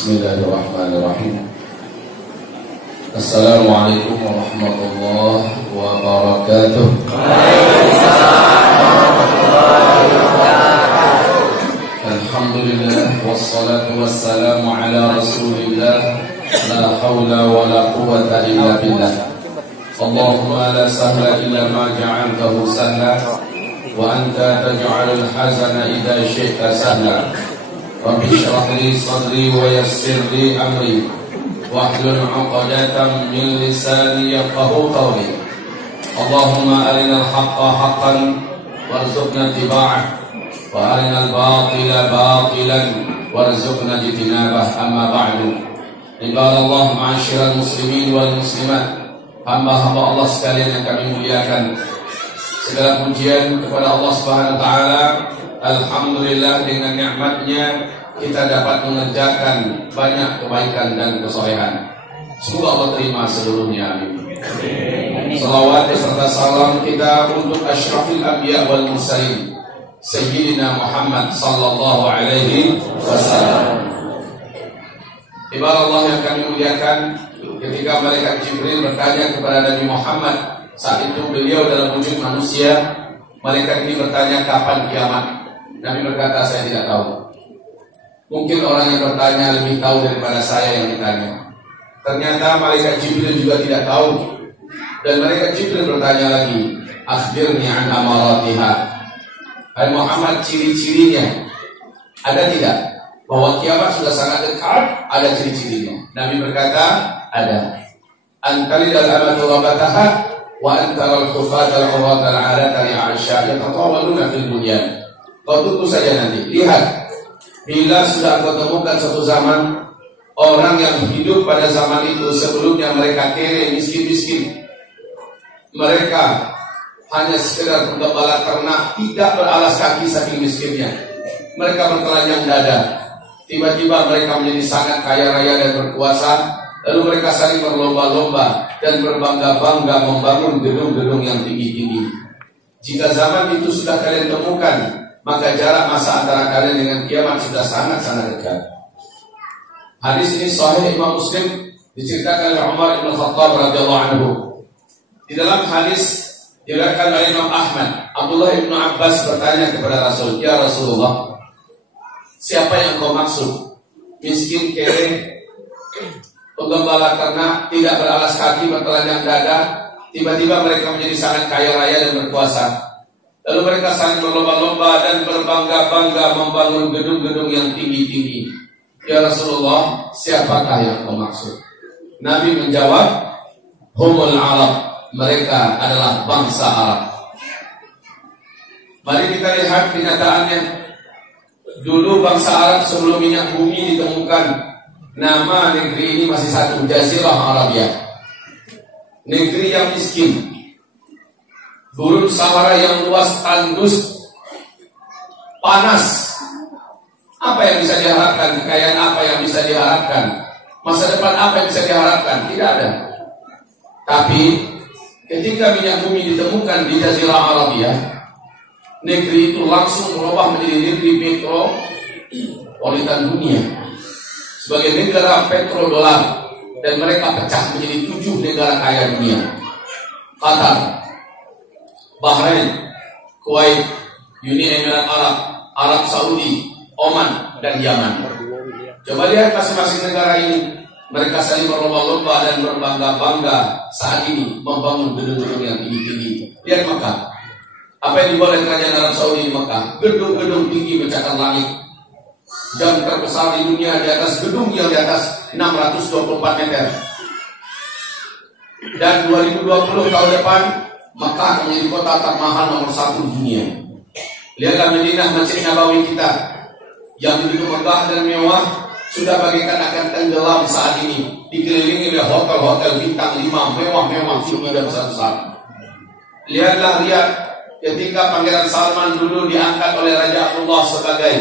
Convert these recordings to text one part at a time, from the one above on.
Bismillahirrahmanirrahim. Assalamualaikum warahmatullahi wabarakatuh. Alhamdulillah wassalatu wassalamu ala Rasulillah. La haula wa la quwwata illa billah. Allahumma la sahla illa ma ja'altahu sahla wa anta taj'alul hazana idza syi'ta sahla. Rabbi shrah li sadri wa yassir li amri wahlul 'uqdatam min lisani yafqahu qawli. Allahumma arinal haqqa haqqan warzuqna ittiba'ah wa arinal batila batilan warzuqna ijtinabah. Amma ba'du. Ibadallah ma'asyiral muslimin wal muslimat, hamba-hamba Allah sekalian yang kami muliakan. Segala pujian kepada Allah Subhanahu wa taala. Alhamdulillah, dengan nikmatnya kita dapat mengerjakan banyak kebaikan dan kesolehan. Semoga Allah terima seluruhnya. Amin. Salawat serta salam kita untuk asyrafil anbiya wal mursalin Sayyidina Muhammad sallallahu alaihi wasallam. Ibarat Allah yang kami muliakan, ketika malaikat Jibril bertanya kepada Nabi Muhammad, saat itu beliau dalam wujud manusia, malaikat ini bertanya kapan kiamat. Nabi berkata, saya tidak tahu. Mungkin orang yang bertanya lebih tahu daripada saya yang ditanya. Ternyata malaikat Jibril juga tidak tahu. Dan malaikat Jibril bertanya lagi, akhbirni an amaratiha. Hai Muhammad, ciri-cirinya ada tidak? Bahwa kiamat sudah sangat dekat, ada ciri-cirinya. Nabi berkata, ada. Antalidal amatu rabbataha wa antaral hufata al-urata al-'alata li'arsha yatatawaluna fil bunyan. Kau tunggu saja nanti, lihat. Bila sudah kau temukan suatu zaman, orang yang hidup pada zaman itu sebelumnya mereka kere, miskin-miskin. Mereka hanya sekedar penggembala ternak, tidak beralas kaki saking miskinnya. Mereka bertelanjang dada. Tiba-tiba mereka menjadi sangat kaya raya dan berkuasa. Lalu mereka saling berlomba-lomba dan berbangga-bangga membangun gedung-gedung yang tinggi-tinggi. Jika zaman itu sudah kalian temukan, maka jarak masa antara kalian dengan kiamat sudah sangat-sangat dekat. Hadis ini sahih Imam Muslim, diceritakan oleh Umar bin Khattab radhiyallahu anhu. Di dalam hadis diriwayatkan oleh Imam Ahmad, Abdullah bin Abbas bertanya kepada Rasul, "Ya Rasulullah, siapa yang kau maksud? Miskin, kere, penggembala ternak, tidak beralas kaki, bertelanjang dada, tiba-tiba mereka menjadi sangat kaya raya dan berkuasa. Lalu mereka saling berlomba-lomba dan berbangga-bangga membangun gedung-gedung yang tinggi-tinggi. Ya Rasulullah, siapakah yang kau maksud?" Nabi menjawab, humul Arab, mereka adalah bangsa Arab. Mari kita lihat kenyataannya. Dulu bangsa Arab sebelum minyak bumi ditemukan, nama negeri ini masih satu, Jazirah Arabia. Negeri yang miskin, gurun Sahara yang luas, tandus, panas. Apa yang bisa diharapkan? Kekayaan apa yang bisa diharapkan? Masa depan apa yang bisa diharapkan? Tidak ada. Tapi ketika minyak bumi ditemukan di Jazirah Arabia, negeri itu langsung berubah menjadi negeri metropolitan dunia, sebagai negara petrodolar, dan mereka pecah menjadi 7 negara kaya dunia: Qatar, Bahrain, Kuwait, Uni Emirat Arab, Arab Saudi, Oman, dan Yaman. Coba lihat masing-masing negara ini, mereka saling berlomba-lomba dan berbangga-bangga saat ini membangun gedung-gedung yang tinggi-tinggi. Lihat Mekah, apa yang dibuat oleh kerajaan Arab Saudi di Mekah? Gedung-gedung tinggi mencatat langit. Jam terbesar di dunia di atas gedung yang di atas 624 meter. Dan 2020 tahun depan, Mekah menjadi kota termahal nomor 1 dunia. Lihatlah Madinah, Masjid Nabawi kita yang begitu megah dan mewah, sudah bagaikan akan tenggelam saat ini, dikelilingi oleh hotel-hotel bintang 5 mewah-mewah, tinggi dan besar-besar. Lihatlah Riyadh, ketika Pangeran Salman dulu diangkat oleh Raja Abdullah sebagai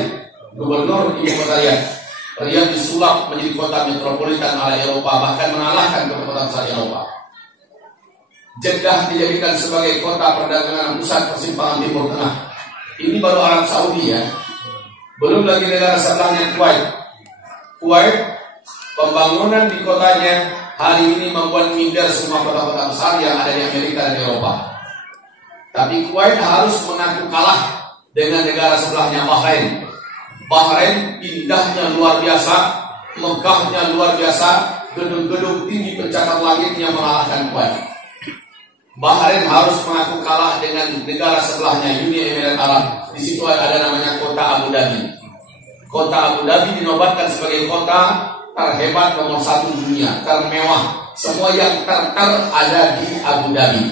gubernur ibu kota Riyadh. Riyadh disulap menjadi kota metropolitan ala Eropa, bahkan mengalahkan kota besar Eropa. Jeddah dijadikan sebagai kota perdagangan pusat persimpangan Timur Tengah. Ini baru Arab Saudi ya. Belum lagi negara sebelahnya Kuwait. Kuwait Pembangunan di kotanya hari ini membuat minder semua kota-kota besar yang ada di Amerika dan Eropa. Tapi Kuwait harus mengaku kalah dengan negara sebelahnya Bahrain. Bahrain indahnya luar biasa, megahnya luar biasa, gedung-gedung tinggi pencakar langit yang mengalahkan Kuwait. Bahrain harus mengaku kalah dengan negara sebelahnya Uni Emirat Arab. Di situ ada namanya kota Abu Dhabi. Kota Abu Dhabi dinobatkan sebagai kota terhebat nomor 1 dunia, termewah. Semua yang ada di Abu Dhabi.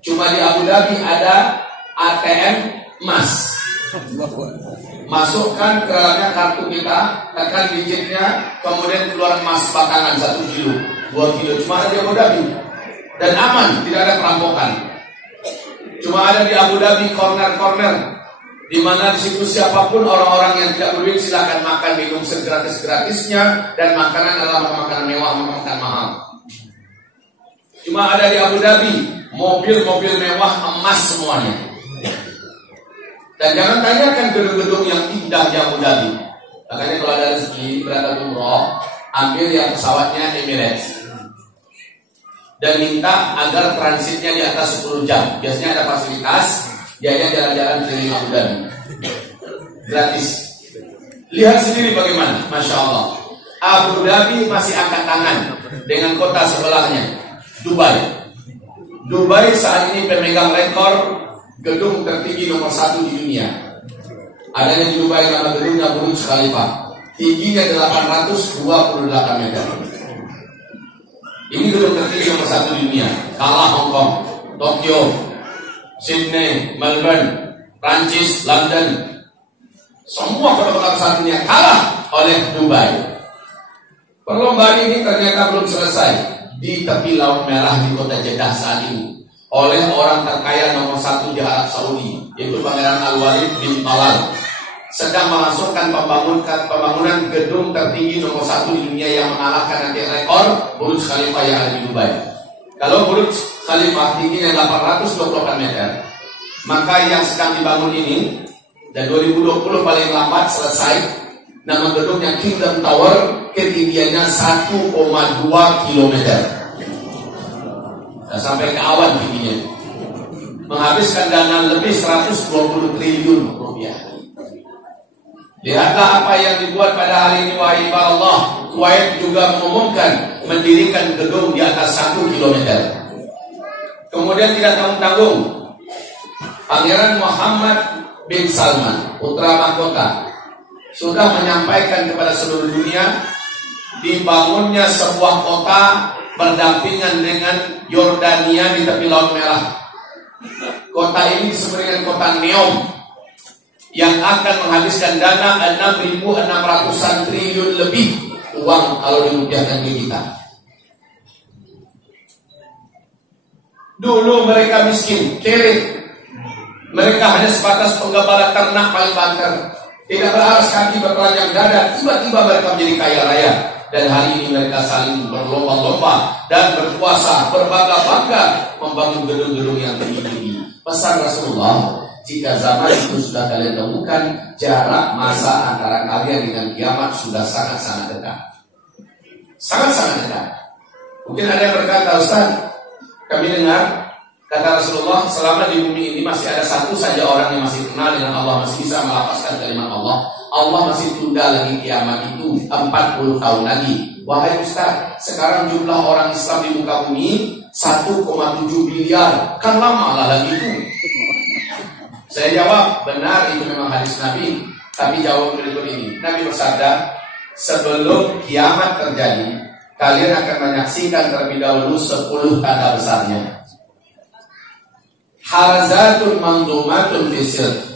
Cuma di Abu Dhabi ada ATM emas. Masukkan ke dalamnya kartu kita, tekan digitnya, kemudian keluar emas batangan 1 kilo, 2 kilo. Cuma ada di Abu Dhabi. Dan aman, tidak ada perampokan. Cuma ada di Abu Dhabi corner-corner, di mana di situ siapapun orang-orang yang tidak berduit silakan makan minum segratis-gratisnya, dan makanan adalah makanan mewah, makanan mahal. Cuma ada di Abu Dhabi mobil-mobil mewah emas semuanya. Dan jangan tanyakan gedung-gedung yang indah di Abu Dhabi. Makanya kalau ada rezeki berangkat umroh, ambil yang pesawatnya Emirates dan minta agar transitnya di atas 10 jam. Biasanya ada fasilitas biaya jalan-jalan keliling Abu Dhabi gratis. Lihat sendiri bagaimana, Masya Allah. Abu Dhabi masih angkat tangan dengan kota sebelahnya, Dubai. Dubai saat ini pemegang rekor gedung tertinggi nomor 1 di dunia. Adanya di Dubai nama gedungnya Burj Khalifa. Tingginya 828 meter. Ini gedung tertinggi nomor 1 di dunia. Kalah Hong Kong, Tokyo, Sydney, Melbourne, Prancis, London. Semua kota-kota besar dunia kalah oleh Dubai. Perlombaan ini ternyata belum selesai. Di tepi Laut Merah di kota Jeddah saat ini oleh orang terkaya nomor 1 di Arab Saudi, yaitu Pangeran Al-Walid bin Talal, sedang melangsungkan pembangunan gedung tertinggi nomor 1 di dunia yang mengalahkan nanti rekor Burj Khalifa yang ada di Dubai. Kalau Burj Khalifa tingginya 828 meter, maka yang sedang dibangun ini dan 2020 paling lambat selesai. Nama gedungnya Kingdom Tower, ketinggiannya 1,2 km. Sampai ke awan tingginya. Menghabiskan dana lebih 120 triliun rupiah. Lihatlah apa yang dibuat pada hari ini, wahai Allah. Kuwait juga mengumumkan mendirikan gedung di atas 1 km. Kemudian tidak tanggung-tanggung, Pangeran Muhammad bin Salman, putra mahkota, sudah menyampaikan kepada seluruh dunia dibangunnya sebuah kota berdampingan dengan Yordania di tepi Laut Merah. Kota ini disebut dengan kota Neom yang akan menghabiskan dana 6.600-an triliun lebih uang kalau dirupiahkan ke kita. Dulu mereka miskin, kere. Mereka hanya sebatas penggembala ternak paling banter, tidak beralas kaki, bertelanjang dada. Tiba-tiba mereka menjadi kaya raya. Dan hari ini mereka saling berlomba-lomba dan berpuasa, berbangga-bangga membangun gedung-gedung yang tinggi-tinggi. Pesan Rasulullah, jika zaman itu sudah kalian temukan, jarak masa antara kalian dengan kiamat sudah sangat-sangat dekat. Sangat-sangat dekat. Mungkin ada yang berkata, Ustaz, kami dengar kata Rasulullah, selama di bumi ini masih ada satu saja orang yang masih kenal dengan Allah, masih bisa melafazkan kalimat Allah. Allah masih tunda lagi kiamat itu 40 tahun lagi. Wahai Ustaz, sekarang jumlah orang Islam di muka bumi 1,7 miliar. Kan lama lah lagi itu. Saya jawab, benar itu memang hadis Nabi. Tapi jawab berikut ini. Nabi bersabda, sebelum kiamat terjadi, kalian akan menyaksikan terlebih dahulu 10 tanda besarnya. Harazatun mandumatun fisil.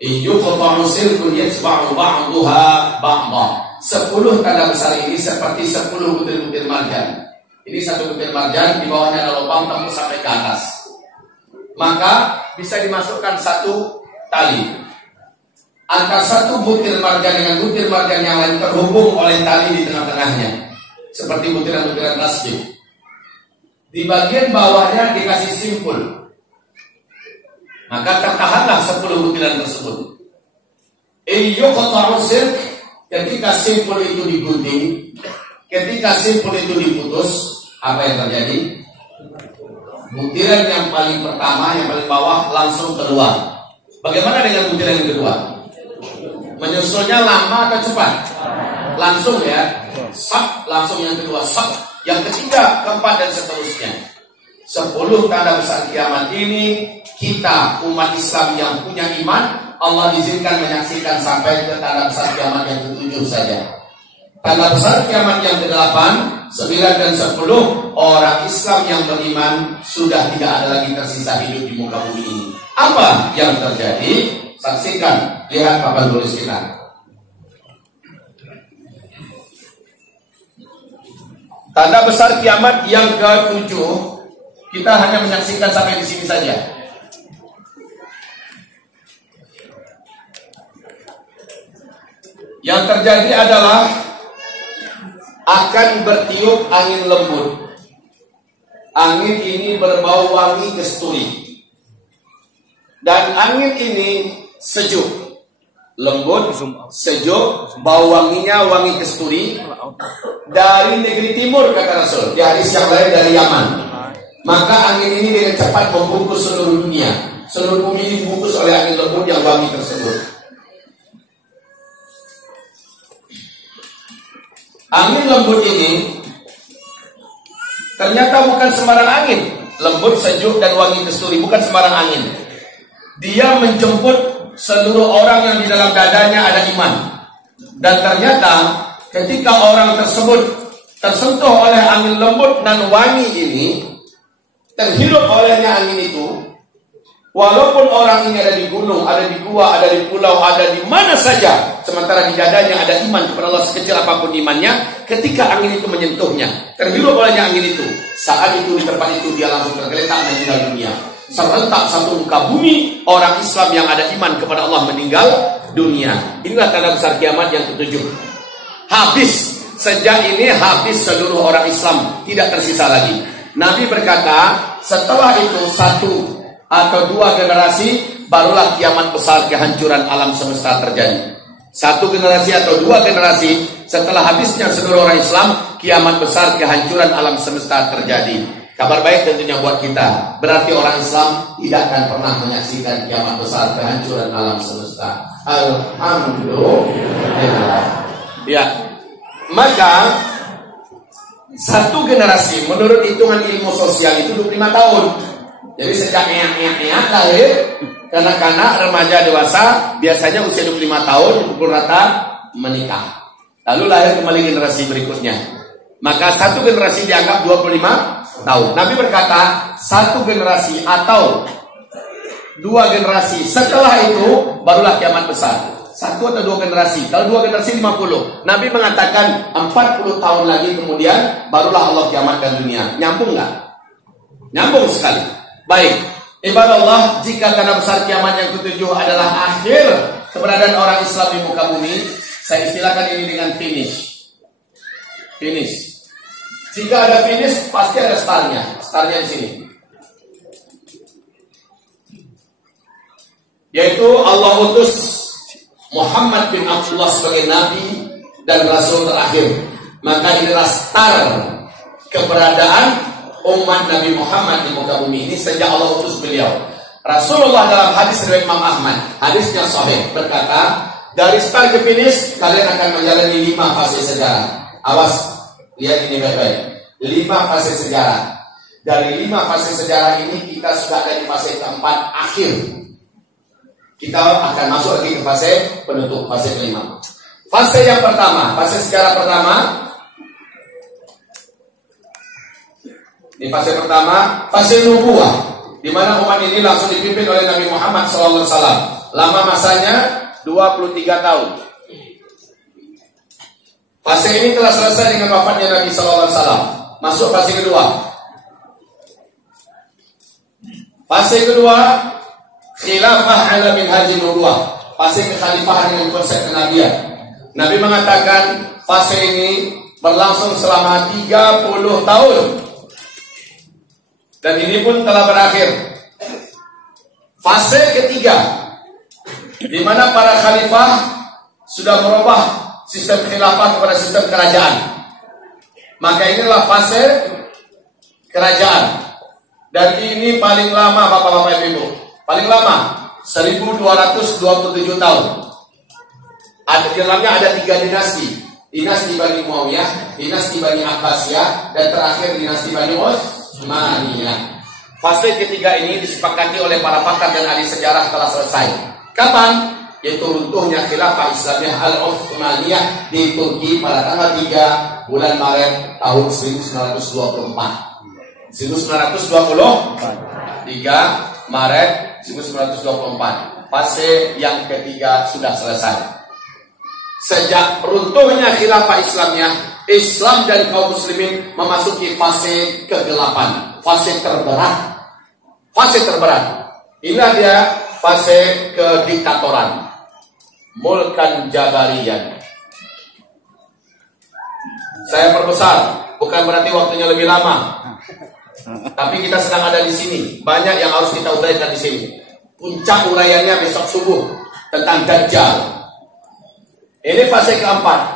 Yuqta'u silkun yatba'u ba'daha ba'dha. 10 tanda besar ini seperti 10 butir-butir marjan. Ini satu butir marjan, di bawahnya ada lubang tembus sampai ke atas. Maka bisa dimasukkan satu tali. Antara satu butir marjan dengan butir marjan yang lain terhubung oleh tali di tengah-tengahnya, seperti butiran-butiran plastik. Di bagian bawahnya dikasih simpul. Maka tertahanlah 10 butiran tersebut. Ketika simpul itu digunting, Ketika simpul itu diputus, apa yang terjadi? Butiran yang paling pertama, yang paling bawah langsung keluar. Bagaimana dengan butiran yang kedua? Menyusulnya lama atau cepat? Langsung ya. Sak, langsung yang kedua. Sak, yang ketiga, keempat dan seterusnya. 10 tanda besar kiamat ini kita umat Islam yang punya iman, Allah izinkan menyaksikan sampai ke tanda besar kiamat yang ke-7 saja. Tanda besar kiamat yang ke-8, 9 dan 10, orang Islam yang beriman sudah tidak ada lagi tersisa hidup di muka bumi ini. Apa yang terjadi? Saksikan, lihat papan tulis kita. Tanda besar kiamat yang ke-7, kita hanya menyaksikan sampai di sini saja. Yang terjadi adalah akan bertiup angin lembut. Angin ini berbau wangi kasturi. Dan angin ini sejuk, lembut, sejuk, bau wanginya wangi kasturi. Dari negeri timur, kata Rasul, di hadis yang lain dari Yaman. Maka angin ini dengan cepat membungkus seluruh dunia. Seluruh bumi ini dibungkus oleh angin lembut yang wangi tersebut. Angin lembut ini ternyata bukan sembarang angin. Lembut, sejuk, dan wangi kasturi, bukan sembarang angin. Dia menjemput seluruh orang yang di dalam dadanya ada iman. Dan ternyata ketika orang tersebut tersentuh oleh angin lembut dan wangi ini, terhirup olehnya angin itu, walaupun orang ini ada di gunung, ada di gua, ada di pulau, ada di mana saja, sementara di dadanya ada iman kepada Allah sekecil apapun imannya, ketika angin itu menyentuhnya, terhirup olehnya angin itu, saat itu di tempat itu dia langsung tergeletak meninggal dunia. Serentak satu muka bumi, orang Islam yang ada iman kepada Allah meninggal dunia. Inilah tanda besar kiamat yang ke-7. Habis, sejak ini habis seluruh orang Islam, tidak tersisa lagi. Nabi berkata, setelah itu 1 atau 2 generasi, barulah kiamat besar kehancuran alam semesta terjadi. 1 generasi atau 2 generasi setelah habisnya seluruh orang Islam, kiamat besar kehancuran alam semesta terjadi. Kabar baik tentunya buat kita, berarti orang Islam tidak akan pernah menyaksikan kiamat besar kehancuran alam semesta. Alhamdulillah. Ya, maka 1 generasi menurut hitungan ilmu sosial itu 25 tahun. Jadi sejak eak lahir, kanak-kanak, remaja, dewasa, biasanya usia 25 tahun pukul rata menikah. Lalu lahir kembali generasi berikutnya. Maka 1 generasi dianggap 25 tahun. Nabi berkata 1 generasi atau 2 generasi setelah itu barulah kiamat besar. 1 atau 2 generasi. Kalau 2 generasi 50. Nabi mengatakan 40 tahun lagi kemudian barulah Allah kiamatkan dunia. Nyambung nggak? Nyambung sekali. Baik, ibadah Allah, jika tanda besar kiamat yang ke-7 adalah akhir keberadaan orang Islam di muka bumi, saya istilahkan ini dengan finish. Finish. Jika ada finish, pasti ada startnya. Startnya di sini. Yaitu Allah utus Muhammad bin Abdullah sebagai Nabi dan Rasul terakhir. Maka inilah start keberadaan umat Nabi Muhammad di muka bumi ini sejak Allah utus beliau. Rasulullah dalam hadis riwayat Imam Ahmad, hadisnya sahih, berkata, dari start ke finish kalian akan menjalani 5 fase sejarah. Awas, lihat ini baik-baik. 5 fase sejarah. Dari 5 fase sejarah ini kita sudah ada di fase keempat akhir. Kita akan masuk lagi ke fase penutup, fase kelima. Fase yang pertama, fase sejarah pertama. Di fase pertama, fase nubuwah, di mana umat ini langsung dipimpin oleh Nabi Muhammad SAW. Lama masanya 23 tahun. Fase ini telah selesai dengan wafatnya Nabi SAW. Masuk fase kedua. Fase kedua, khilafah ala minhajin nubuwah. Fase kekhalifahan dengan konsep kenabian. Nabi mengatakan fase ini berlangsung selama 30 tahun. Dan ini pun telah berakhir. Fase ketiga, di mana para khalifah sudah merubah sistem khilafah kepada sistem kerajaan. Maka inilah fase kerajaan. Dan ini paling lama Bapak-bapak Ibu. Paling lama 1227 tahun. Di dalamnya ada 3 dinasti. Dinasti Bani Muawiyah, dinasti Bani Abbasiyah, dan terakhir dinasti Bani Utsmaniyah. Fase ketiga ini disepakati oleh para pakar dan ahli sejarah telah selesai. Kapan? Yaitu runtuhnya khilafah Islamiyah Al-Utsmaniyah di Turki pada tanggal 3 bulan Maret tahun 1924. 3 Maret 1924. Fase yang ketiga sudah selesai. Sejak runtuhnya khilafah Islamiyah, Islam dan kaum muslimin memasuki fase kegelapan, fase terberat. Fase terberat. Inilah dia fase kediktatoran, mulkan jabarian. Saya perbesar, bukan berarti waktunya lebih lama. Tapi kita sedang ada di sini. Banyak yang harus kita uraikan di sini. Puncak uraiannya besok subuh tentang Dajjal. Ini fase keempat.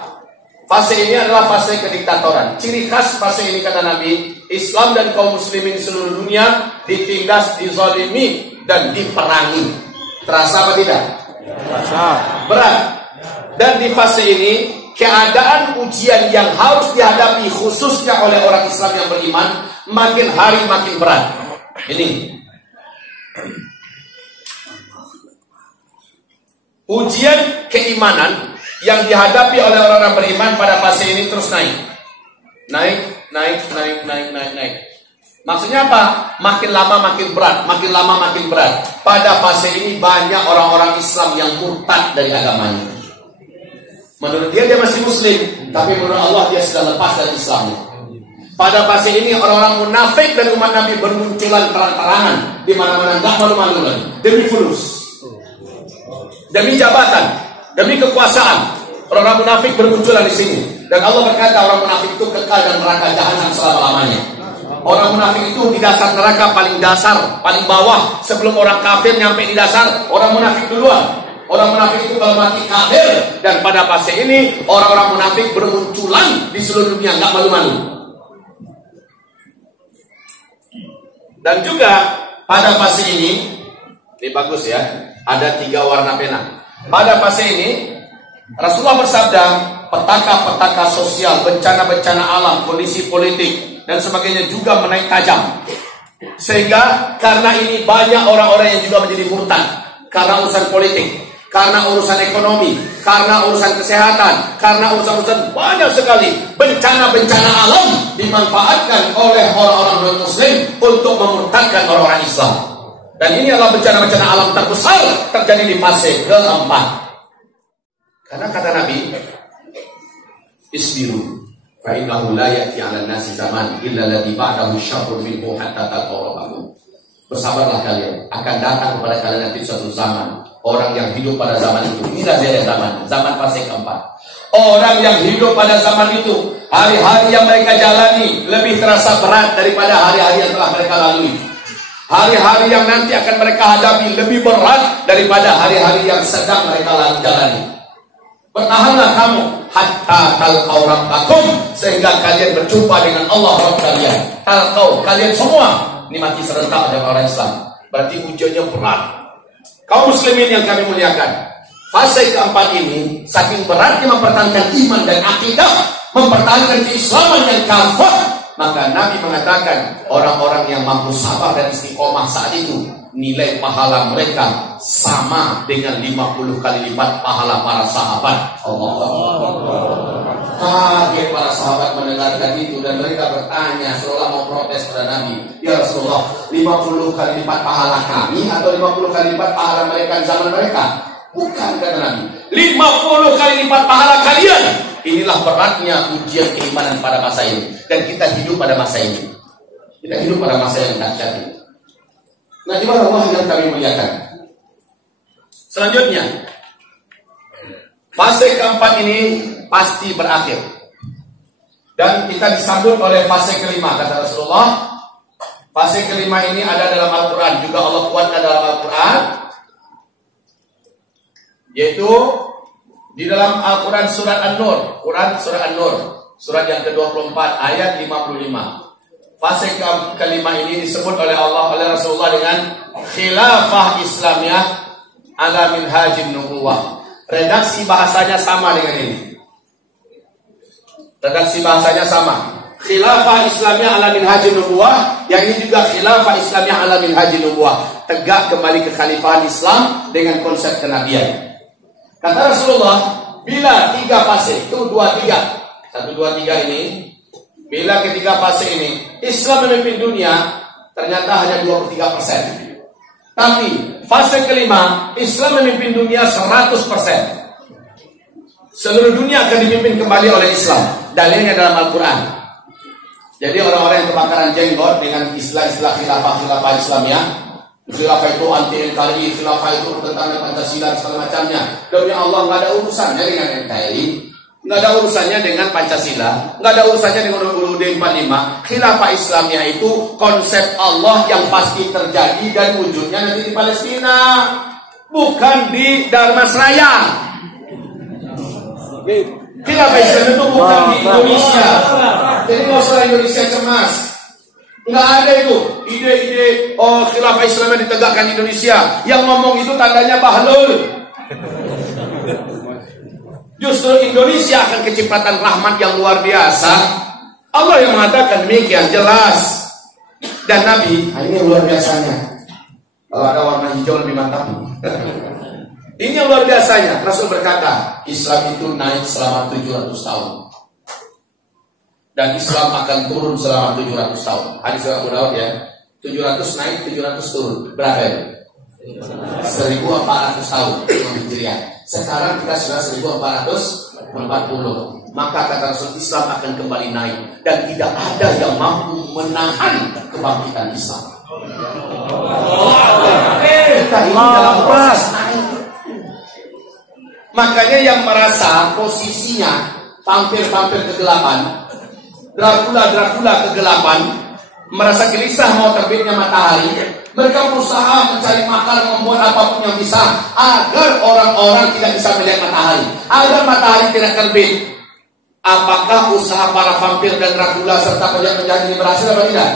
Fase ini adalah fase kediktatoran. Ciri khas fase ini kata Nabi, Islam dan kaum muslimin seluruh dunia ditindas, dizalimi, dan diperangi. Terasa apa tidak? Terasa. Berat. Dan di fase ini, keadaan ujian yang harus dihadapi khususnya oleh orang Islam yang beriman makin hari makin berat. Ini ujian keimanan yang dihadapi oleh orang-orang beriman pada fase ini terus naik. Naik. Maksudnya apa? Makin lama makin berat, makin lama makin berat. Pada fase ini banyak orang-orang Islam yang murtad dari agamanya. Menurut dia masih muslim, tapi menurut Allah dia sudah lepas dari Islamnya. Pada fase ini orang-orang munafik dan umat Nabi bermunculan terang-terangan di mana-mana, enggak malu-malu lagi. Demi fulus, demi jabatan, demi kekuasaan, orang-orang munafik bermunculan di sini. Dan Allah berkata orang munafik itu kekal dan neraka jahanam selama-lamanya. Orang munafik itu di dasar neraka paling dasar, paling bawah. Sebelum orang kafir nyampe di dasar, orang munafik duluan. Orang munafik itu kalau mati kafir. Dan pada fase ini orang-orang munafik bermunculan di seluruh dunia, nggak malu-malu. Dan juga pada fase ini bagus ya, ada 3 warna pena. Pada fase ini Rasulullah bersabda, petaka-petaka sosial, bencana-bencana alam, kondisi politik dan sebagainya juga menaik tajam. Sehingga karena ini banyak orang-orang yang juga menjadi murtad karena urusan politik, karena urusan ekonomi, karena urusan kesehatan, karena urusan-urusan banyak sekali bencana-bencana alam dimanfaatkan oleh orang-orang non-muslim untuk memurtadkan orang-orang Islam. Dan ini adalah bencana-bencana alam terbesar terjadi di fase keempat. Karena kata Nabi, isbiru fa innahu la ya'ti 'alan nasi zaman illa alladhi ba'dahu syarrun minhu hatta taqarrabu. Bersabarlah kalian, akan datang kepada kalian nanti suatu zaman. Orang yang hidup pada zaman itu, inilah dia zaman fase keempat. Orang yang hidup pada zaman itu, hari-hari yang mereka jalani lebih terasa berat daripada hari-hari yang telah mereka lalui. Hari-hari yang nanti akan mereka hadapi lebih berat daripada hari-hari yang sedang mereka jalani. Bertahanlah kamu hatta talqau rabbakum, sehingga kalian berjumpa dengan Allah Rabb kalian. Talqau, kalian semua ini mati serentak dengan orang Islam. Berarti ujiannya berat. Kaum muslimin yang kami muliakan, fase keempat ini saking beratnya mempertahankan iman dan akidah, mempertahankan keislaman yang kafah, maka Nabi mengatakan orang-orang yang mampu sabar dan istiqomah saat itu, nilai pahala mereka sama dengan 50 kali lipat pahala para sahabat. Kaget para sahabat mendengarkan itu dan mereka bertanya seolah mau protes pada Nabi, ya Rasulullah, 50 kali lipat pahala kami atau 50 kali lipat pahala mereka di zaman mereka? Bukan, kata Nabi, 50 kali lipat pahala kalian. Inilah beratnya ujian keimanan pada masa ini. Dan kita hidup pada masa ini. Kita hidup pada masa yang dahsyat ini. Nah, gimana Allah yang kami muliakan? Selanjutnya, fase keempat ini pasti berakhir. Dan kita disambut oleh fase kelima, kata Rasulullah. Fase kelima ini ada dalam Al-Quran. Juga Allah kuatkan dalam Al-Quran. Yaitu di dalam Al-Quran surat An-Nur. Quran surat An-Nur. Surat yang ke-24 ayat 55. Fase kelima ini disebut oleh Allah, oleh Rasulullah dengan khilafah Islamiyah ala minhajin nubuwah. Redaksi bahasanya sama dengan ini. Redaksi bahasanya sama. Khilafah Islamiyah ala minhajin nubuwah, yang ini juga khilafah Islamiyah ala minhajin nubuwah. Tegak kembali ke khalifahan Islam dengan konsep kenabian. Kata Rasulullah, bila 3 fase itu 2-3. 1, 2, 3 ini, bila ketiga fase ini Islam memimpin dunia, ternyata hanya 23%. Tapi fase kelima Islam memimpin dunia 100%. Seluruh dunia akan dipimpin kembali oleh Islam. Dalilnya dalam Al-Quran. Jadi orang-orang yang kebakaran jenggot dengan istilah-istilah khilafah Islamiyah, khilafah itu anti NKRI, khilafah itu tentang Pancasila segala macamnya. Demi Allah, nggak ada urusannya dengan NKRI, nggak ada urusannya dengan Pancasila, nggak ada urusannya dengan UUD 45. Khilafah Islamiyah itu konsep Allah yang pasti terjadi dan wujudnya nanti di Palestina, bukan di Darmasraya. Khilafah Islam itu bukan di Indonesia. Jadi nggak usah Indonesia cemas. Nggak ada itu ide-ide khilafah Islam yang ditegakkan di Indonesia. Yang ngomong itu tandanya bahlul. Justru Indonesia akan kecipratan rahmat yang luar biasa. Allah yang mengatakan demikian jelas. Dan Nabi, ini yang luar biasanya. Kalau ada warna hijau lebih mantap. Ini yang luar biasanya. Rasul berkata, Islam itu naik selama 700 tahun. Dan Islam akan turun selama 700 tahun. Hadis Abu Daud ya. 700 naik, 700 turun. Berapa ya? 1400 tahun Hijriah. Sekarang kita sudah 1440. Maka kata Rasul, Islam akan kembali naik. Dan tidak ada yang mampu menahan kebangkitan Islam. Kita ini dalam proses naik. Makanya yang merasa posisinya tampil-tampil kegelapan, Dracula kegelapan, merasa gelisah mau terbitnya matahari, mereka berusaha mencari makar, membuat apapun yang bisa agar orang-orang tidak bisa melihat matahari, agar matahari tidak terbit. Apakah usaha para vampir dan Dracula serta penjahat-penjahat ini berhasil atau tidak?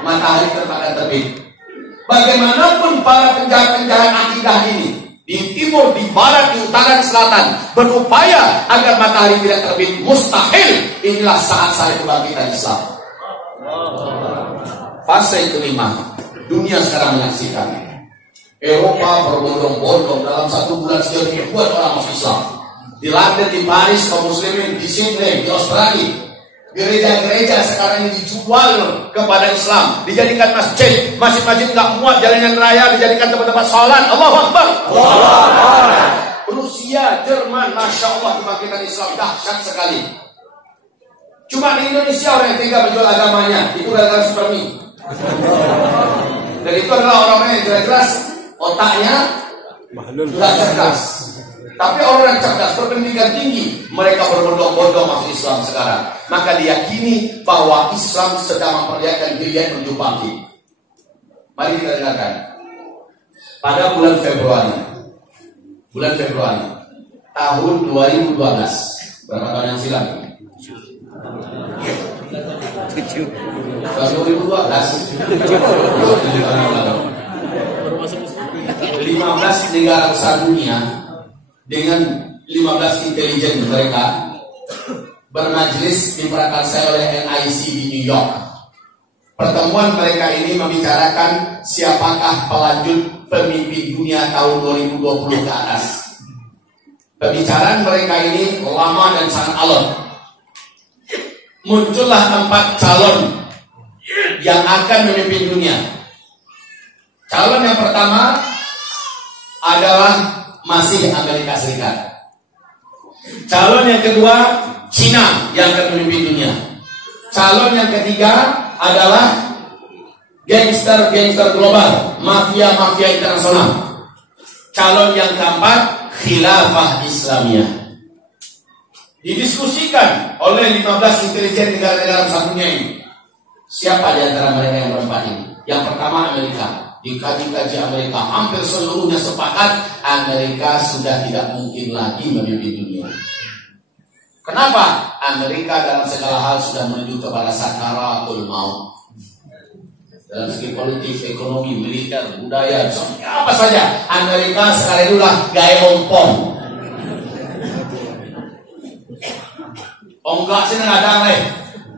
Matahari terpaksa terbit. Bagaimanapun para penjahat-penjahat akidah ini di timur, di barat, di utara, di selatan berupaya agar matahari tidak terbit, mustahil. Inilah saat-saat kebangkitan Islam. Fase kelima, dunia sekarang menyaksikan Eropa berbondong-bondong dalam 1 bulan sekian ribuan orang masuk Islam. Di London, di Paris, kaum muslimin, di Sydney, di Australia, gereja-gereja sekarang ini dijual kepada Islam, dijadikan masjid, masjid-masjid nggak muat, jalanan raya dijadikan tempat-tempat sholat. Allahu Akbar. Rusia, Jerman, masya Allah kebangkitan Islam dahsyat sekali. Cuma di Indonesia orang yang tega menjual agamanya, itu gara-gara Supermi. Dan itu adalah orang-orang yang jelas-jelas otaknya sudah cerdas. Tapi orang yang cerdas, berpendidikan tinggi, mereka berbondong-bondong masuk Islam sekarang. Maka diyakini bahwa Islam sedang memperlihatkan dirinya menuju bangkit. Mari kita dengarkan. Pada bulan Februari tahun 2012, berapa tahun yang silam? 15 negara besar dunia dengan 15 intelijen mereka bermajlis diperakarsai oleh NIC di New York. Pertemuan mereka ini membicarakan siapakah pelanjut pemimpin dunia tahun 2020 ke atas. Pembicaraan mereka ini lama dan sangat alot. Muncullah 4 calon yang akan memimpin dunia. Calon yang pertama adalah masih Amerika Serikat. Calon yang kedua Cina yang akan memimpin dunia. Calon yang ketiga adalah gangster global, mafia internasional. Calon yang keempat khilafah Islamiyah. Didiskusikan oleh 15 intelijen negara-negara besar dunia ini. Siapa di antara mereka yang berempat ini? Yang pertama Amerika. Dikaji-kaji Amerika, hampir seluruhnya sepakat Amerika sudah tidak mungkin lagi memimpin dunia. Kenapa? Amerika dalam segala hal sudah menuju kepada sakaratul maut. Dalam segi politik, ekonomi, militer, budaya, apa saja. Amerika sekarang itulah gaya ompong. Enggak sih ngadang leh.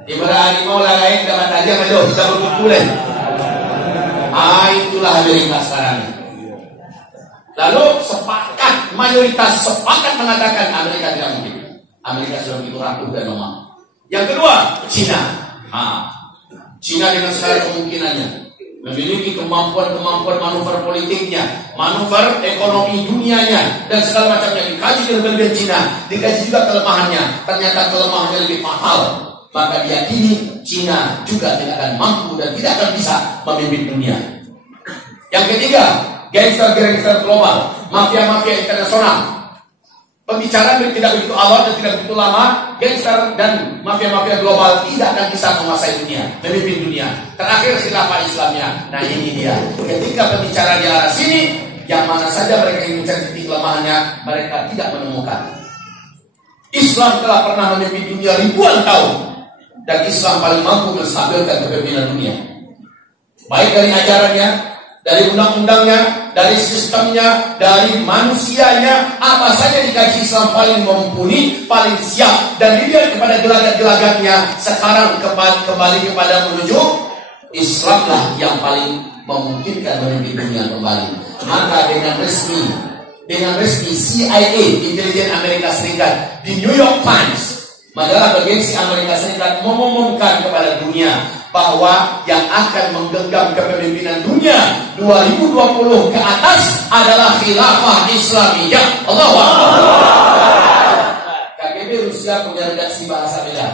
Ibarat harimau lain dapat aja medo, bisa berkumpul leh. Itulah Amerika sekarang. Lalu mayoritas sepakat mengatakan Amerika tidak mungkin. Amerika sudah begitu rapuh dan lemah. Yang kedua, Cina. Cina dengan segala kemungkinannya memiliki kemampuan manuver politiknya, manuver ekonomi dunianya, dan segala macamnya. Dikaji kelebihan Cina, dikaji juga kelemahannya. Ternyata kelemahannya lebih fatal. Maka diyakini Cina juga tidak akan mampu dan tidak akan bisa memimpin dunia. Yang ketiga, gangster global, mafia internasional. Pembicaraan tidak begitu awal dan tidak begitu lama. Gangster dan mafia global tidak akan bisa menguasai dunia, memimpin dunia. Terakhir khilafah Islamnya. Nah ini dia. Ketika pembicaraan di arah sini, yang mana saja mereka ingin mencari titik kelemahannya, mereka tidak menemukan. Islam telah pernah memimpin dunia ribuan tahun, dan Islam paling mampu menstabilkan kepemimpinan dunia. Baik dari ajarannya, dari undang-undangnya, dari sistemnya, dari manusianya, apa saja dikaji Islam paling mumpuni, paling siap. Dan dilihat kepada gelagat-gelagatnya, sekarang kembali kepada menuju Islamlah yang paling memungkinkan memimpin dunia kembali. Maka dengan resmi CIA, intelijen Amerika Serikat, di New York Times, majalah bergengsi Amerika Serikat, mengumumkan kepada dunia bahwa yang akan menggenggam kepemimpinan dunia 2020 ke atas adalah khilafah Islamiyah. Allahu Akbar. KGB Rusia punya redaksi bahasa beda.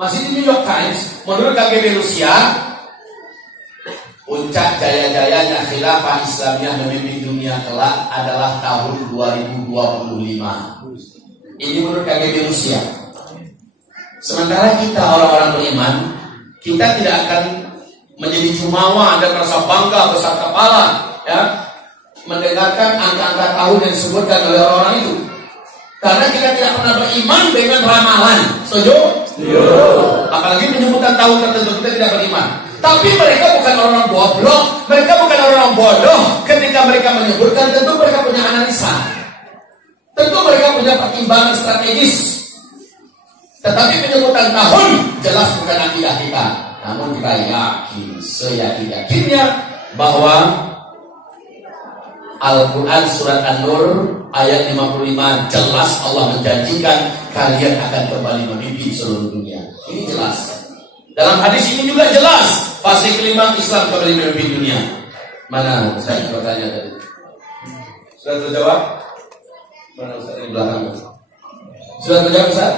Masih di New York Times, menurut KGB Rusia, puncak jaya-jayanya khilafah Islamiyah memimpin dunia kelak adalah tahun 2025. Ini menurut KGB Rusia. Sementara kita orang-orang beriman, kita tidak akan menjadi jumawa dan merasa bangga besar kepala, ya, mendengarkan angka-angka tahun yang disebutkan oleh orang itu, karena kita tidak pernah beriman dengan ramalan. Setuju? Apalagi menyebutkan tahun tertentu, kita tidak beriman. Tapi mereka bukan orang goblok, mereka bukan orang bodoh. Ketika mereka menyebutkan, tentu mereka punya analisa, tentu mereka punya pertimbangan strategis. Tetapi penyebutan tahun jelas bukan akidah kita. Namun kita yakin, seyakin-yakinnya bahwa Al-Quran surat An-Nur ayat 55 jelas Allah menjanjikan kalian akan kembali memimpin seluruh dunia. Ini jelas. Dalam hadis ini juga jelas fase kelima Islam kembali memimpin dunia. Mana Ustaz bertanya tadi? Sudah terjawab? Mana Ustaz di belakang? Sudah terjawab Ustaz?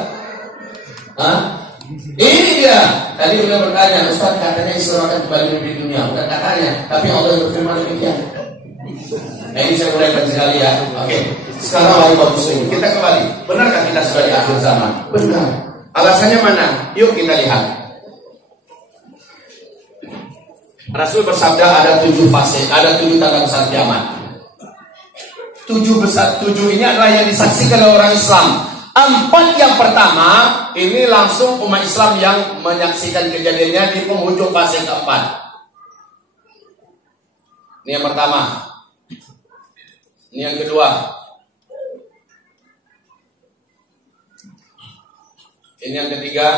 Ini dia. Tadi beliau bertanya, Ustaz katanya Islam akan kembali memimpin dunia. Bukan katanya, tapi Allah yang berfirman demikian. Nah ini saya mulai sekali ya. Oke. Sekarang wahai kaum muslimin, kita kembali. Benarkah kita sudah di akhir zaman? Benar. Alasannya mana? Yuk kita lihat. Rasul bersabda ada 7 fase, ada 7 tanda besar kiamat. 7 ini adalah yang disaksikan oleh orang Islam. 4 yang pertama ini langsung umat Islam yang menyaksikan kejadiannya di penghujung fase keempat. Ini yang pertama. Ini yang kedua. Ini yang ketiga.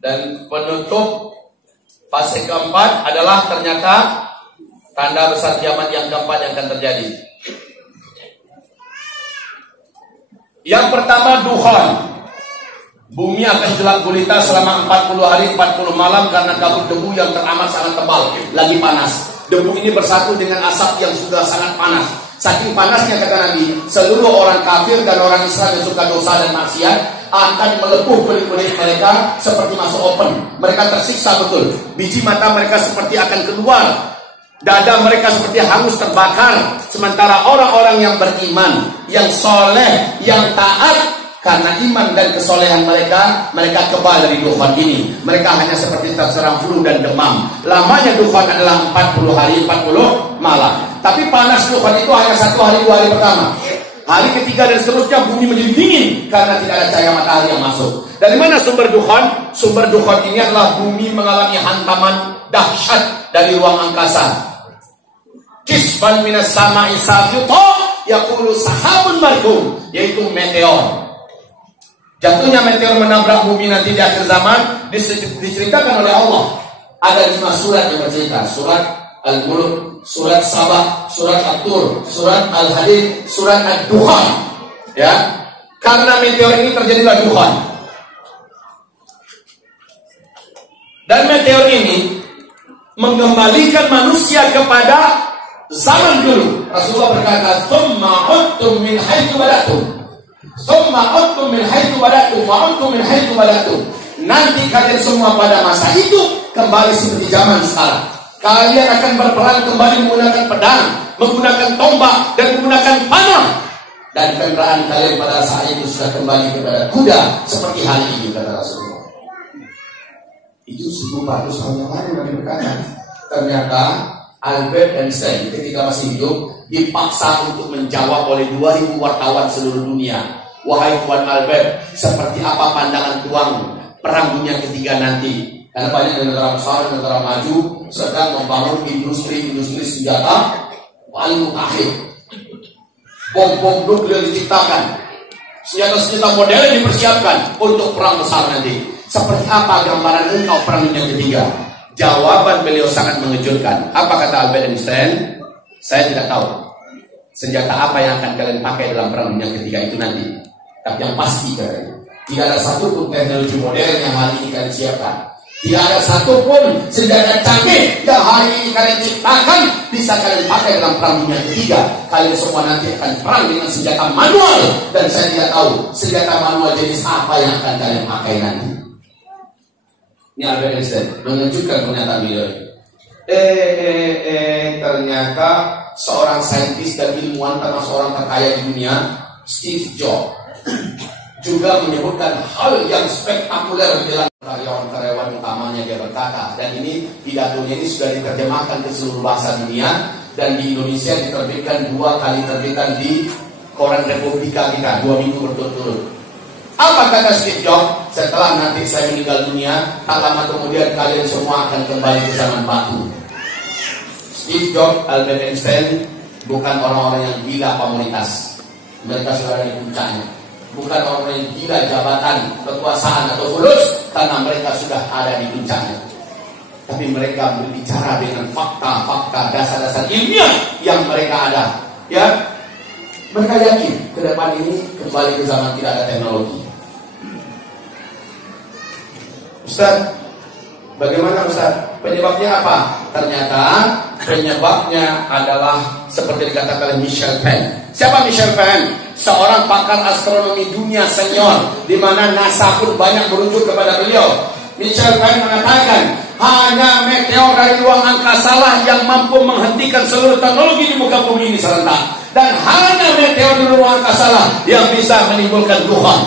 Dan penutup fase keempat adalah ternyata tanda besar kiamat yang keempat yang akan terjadi. Yang pertama dukhan. Bumi akan gelap gulita selama 40 hari 40 malam karena kabut debu yang teramat sangat tebal, lagi panas. Debu ini bersatu dengan asap yang sudah sangat panas. Saking panasnya kata Nabi, seluruh orang kafir dan orang Islam yang suka dosa dan maksiat akan melepuh kulit-kulit mereka seperti masuk oven. Mereka tersiksa betul. Biji mata mereka seperti akan keluar. Dada mereka seperti hangus terbakar. Sementara orang-orang yang beriman, yang soleh, yang taat, karena iman dan kesolehan mereka kebal dari dukhan ini. Mereka hanya seperti terserang flu dan demam. Lamanya dukhan adalah 40 hari 40 malam. Tapi panas dukhan itu hanya 1 hari 2 hari pertama. Hari ketiga dan seterusnya bumi menjadi dingin karena tidak ada cahaya matahari yang masuk. Dari mana sumber dukhan? Sumber dukhan ini adalah bumi mengalami hantaman dahsyat dari ruang angkasa. Kisban minas sama'i saqiqa yaqulu sahabun markum, yaitu meteor. Jatuhnya meteor menabrak bumi nanti di akhir zaman diceritakan oleh Allah. Ada 5 surat yang bercerita. Surat Al-Mulk, surat Sabah, surat At-Tur, surat Al-Hadid, surat Ad-Dukhan. Ya, karena meteor ini terjadilah dukhan. Dan meteor ini mengembalikan manusia kepada zaman dulu. Rasulullah berkata, "Tsumma udtum min haitsu badatum." Tsumma udtum min haitsu badatum wa antum min haitsu badatum. Nanti kalian semua pada masa itu kembali seperti zaman sekarang. Kalian akan berperang kembali menggunakan pedang, menggunakan tombak, dan menggunakan panah. Dan kendaraan kalian pada saat itu sudah kembali kepada kuda seperti hari ini, kata Rasulullah. Itu 1400 tahun yang lalu Nabi berkata. Ternyata Albert Einstein ketika masih hidup dipaksa untuk menjawab oleh 2000 wartawan seluruh dunia. Wahai Tuan Albert, seperti apa pandangan Tuan perang dunia ketiga nanti? Karena banyak negara besar, negara maju sedang membangun industri senjata paling mutakhir. Bom-bom nuklir diciptakan, senjata-senjata modern dipersiapkan untuk perang besar nanti. Seperti apa gambaran engkau perang dunia ketiga? Jawaban beliau sangat mengejutkan. Apa kata Albert Einstein? Saya tidak tahu senjata apa yang akan kalian pakai dalam perang dunia ketiga itu nanti. Tapi yang pasti katanya, tidak ada satupun teknologi modern yang hari ini kalian siapkan. Tidak ada satupun senjata canggih yang hari ini kalian ciptakan bisa kalian pakai dalam perang dunia ketiga. Kalian semua nanti akan perang dengan senjata manual. Dan saya tidak tahu senjata manual jenis apa yang akan kalian pakai nanti. Ini Albert Einstein mengejutkan pernyataan beliau. Ternyata seorang saintis dan ilmuwan termasuk orang terkaya di dunia, Steve Jobs, juga menyebutkan hal yang spektakuler dalam karyawan utamanya. Dia berkata, dan ini pidatonya ini sudah diterjemahkan ke seluruh bahasa dunia, dan di Indonesia diterbitkan 2 kali terbitan di koran Republika kita 2 minggu berturut-turut. Apa kata Steve Jobs? Setelah nanti saya meninggal dunia, tak lama kemudian kalian semua akan kembali ke zaman batu. Steve Jobs, Albert Einstein bukan orang-orang yang gila komunitas. Mereka sudah ada di puncaknya. Bukan orang yang gila jabatan, kekuasaan atau fulus, karena mereka sudah ada di puncaknya. Tapi mereka berbicara dengan fakta-fakta, dasar-dasar ilmiah yang mereka ada. Ya, mereka yakin ke depan ini kembali ke zaman tidak ada teknologi. Ustaz, bagaimana Ustaz? Penyebabnya apa? Ternyata penyebabnya adalah seperti dikatakan oleh Michel Penn. Siapa Michel Penn? Seorang pakar astronomi dunia senior, di mana NASA pun banyak merujuk kepada beliau. Michel Penn mengatakan, hanya meteor dari ruang angkasa lah yang mampu menghentikan seluruh teknologi di muka bumi ini serentak. Dan hanya meteor di ruang angkasa lah yang bisa menimbulkan dukhan.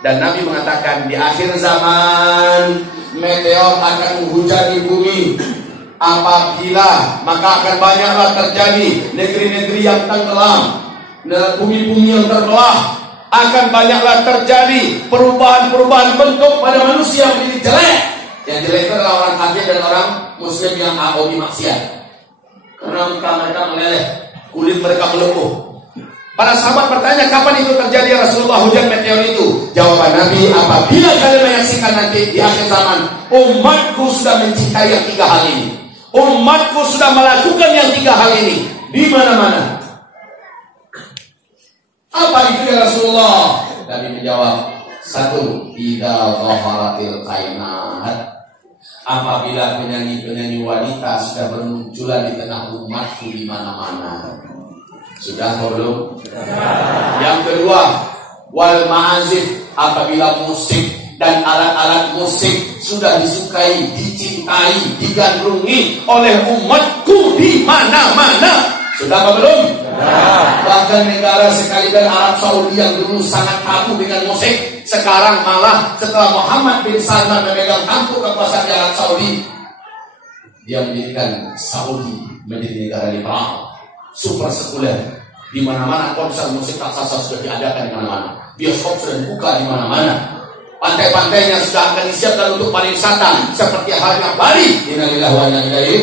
Dan Nabi mengatakan di akhir zaman meteor akan menghujani bumi. Apabila maka akan banyaklah terjadi negeri-negeri yang tenggelam, bumi-bumi yang terbelah, akan banyaklah terjadi perubahan-perubahan bentuk pada manusia menjadi jelek. Yang jelek itu adalah orang kafir dan orang muslim yang hobi maksiat. Karena muka mereka meleleh, kulit mereka melepuh. Para sahabat bertanya, kapan itu terjadi ya Rasulullah hujan meteor itu? Jawaban Nabi, apabila kalian menyaksikan nanti di akhir zaman, umatku sudah mencintai yang 3 hal ini. Umatku sudah melakukan yang 3 hal ini di mana-mana. Apa itu ya Rasulullah? Nabi menjawab, 1, idza dhaharatil qainat. Apabila penyanyi-penyanyi wanita sudah bermunculan di tengah umatku di mana-mana. Sudah atau belum? Yang kedua, wal ma'azif, apabila musik dan alat-alat musik sudah disukai, dicintai, digandrungi oleh umatku di mana-mana. Sudah apa belum? Bahkan negara sekali dan Arab Saudi yang dulu sangat tabu dengan musik, sekarang malah setelah Muhammad bin Salman memegang tampuk kekuasaan di Arab Saudi, dia menjadikan Saudi menjadi negara liberal, super sekuler. Di mana-mana konser musik raksasa sudah diadakan di mana-mana. Bioskop sudah dibuka di mana-mana. Pantai-pantainya sudah akan disiapkan untuk pariwisata seperti halnya Bali. Innalillahi wa inna ilaihi.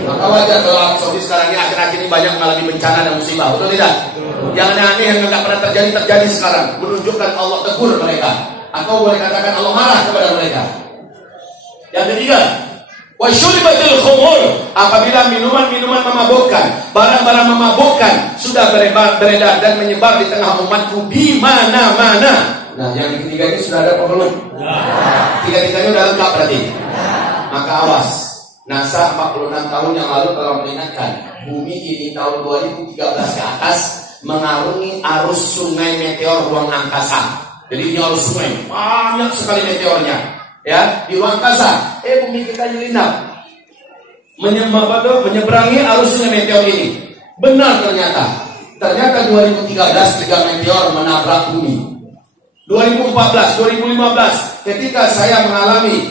Maka wajar kalau Arab Saudi sekarang ini akhir-akhir ini banyak mengalami bencana dan musibah, betul tidak? Yang aneh yang tidak pernah terjadi sekarang, menunjukkan Allah tegur mereka. Atau boleh katakan Allah marah kepada mereka. Yang ketiga, wa syuribatil khumur, apabila minuman-minuman memabukkan, barang-barang memabukkan sudah beredar dan menyebar di tengah umatku di mana-mana. Nah, yang ketiga ini sudah ada apa belum? Tiga-tiganya sudah lengkap berarti. Maka awas. NASA 46 tahun yang lalu telah memperingatkan bumi ini tahun 2013 ke atas mengarungi arus sungai meteor ruang angkasa. Jadi ini arus sungai banyak sekali meteornya, ya di ruang angkasa. Bumi kita nyelinap menyeberangi arus sungai meteor ini. Benar ternyata 2013 3 meteor menabrak bumi. 2014, 2015 ketika saya mengalami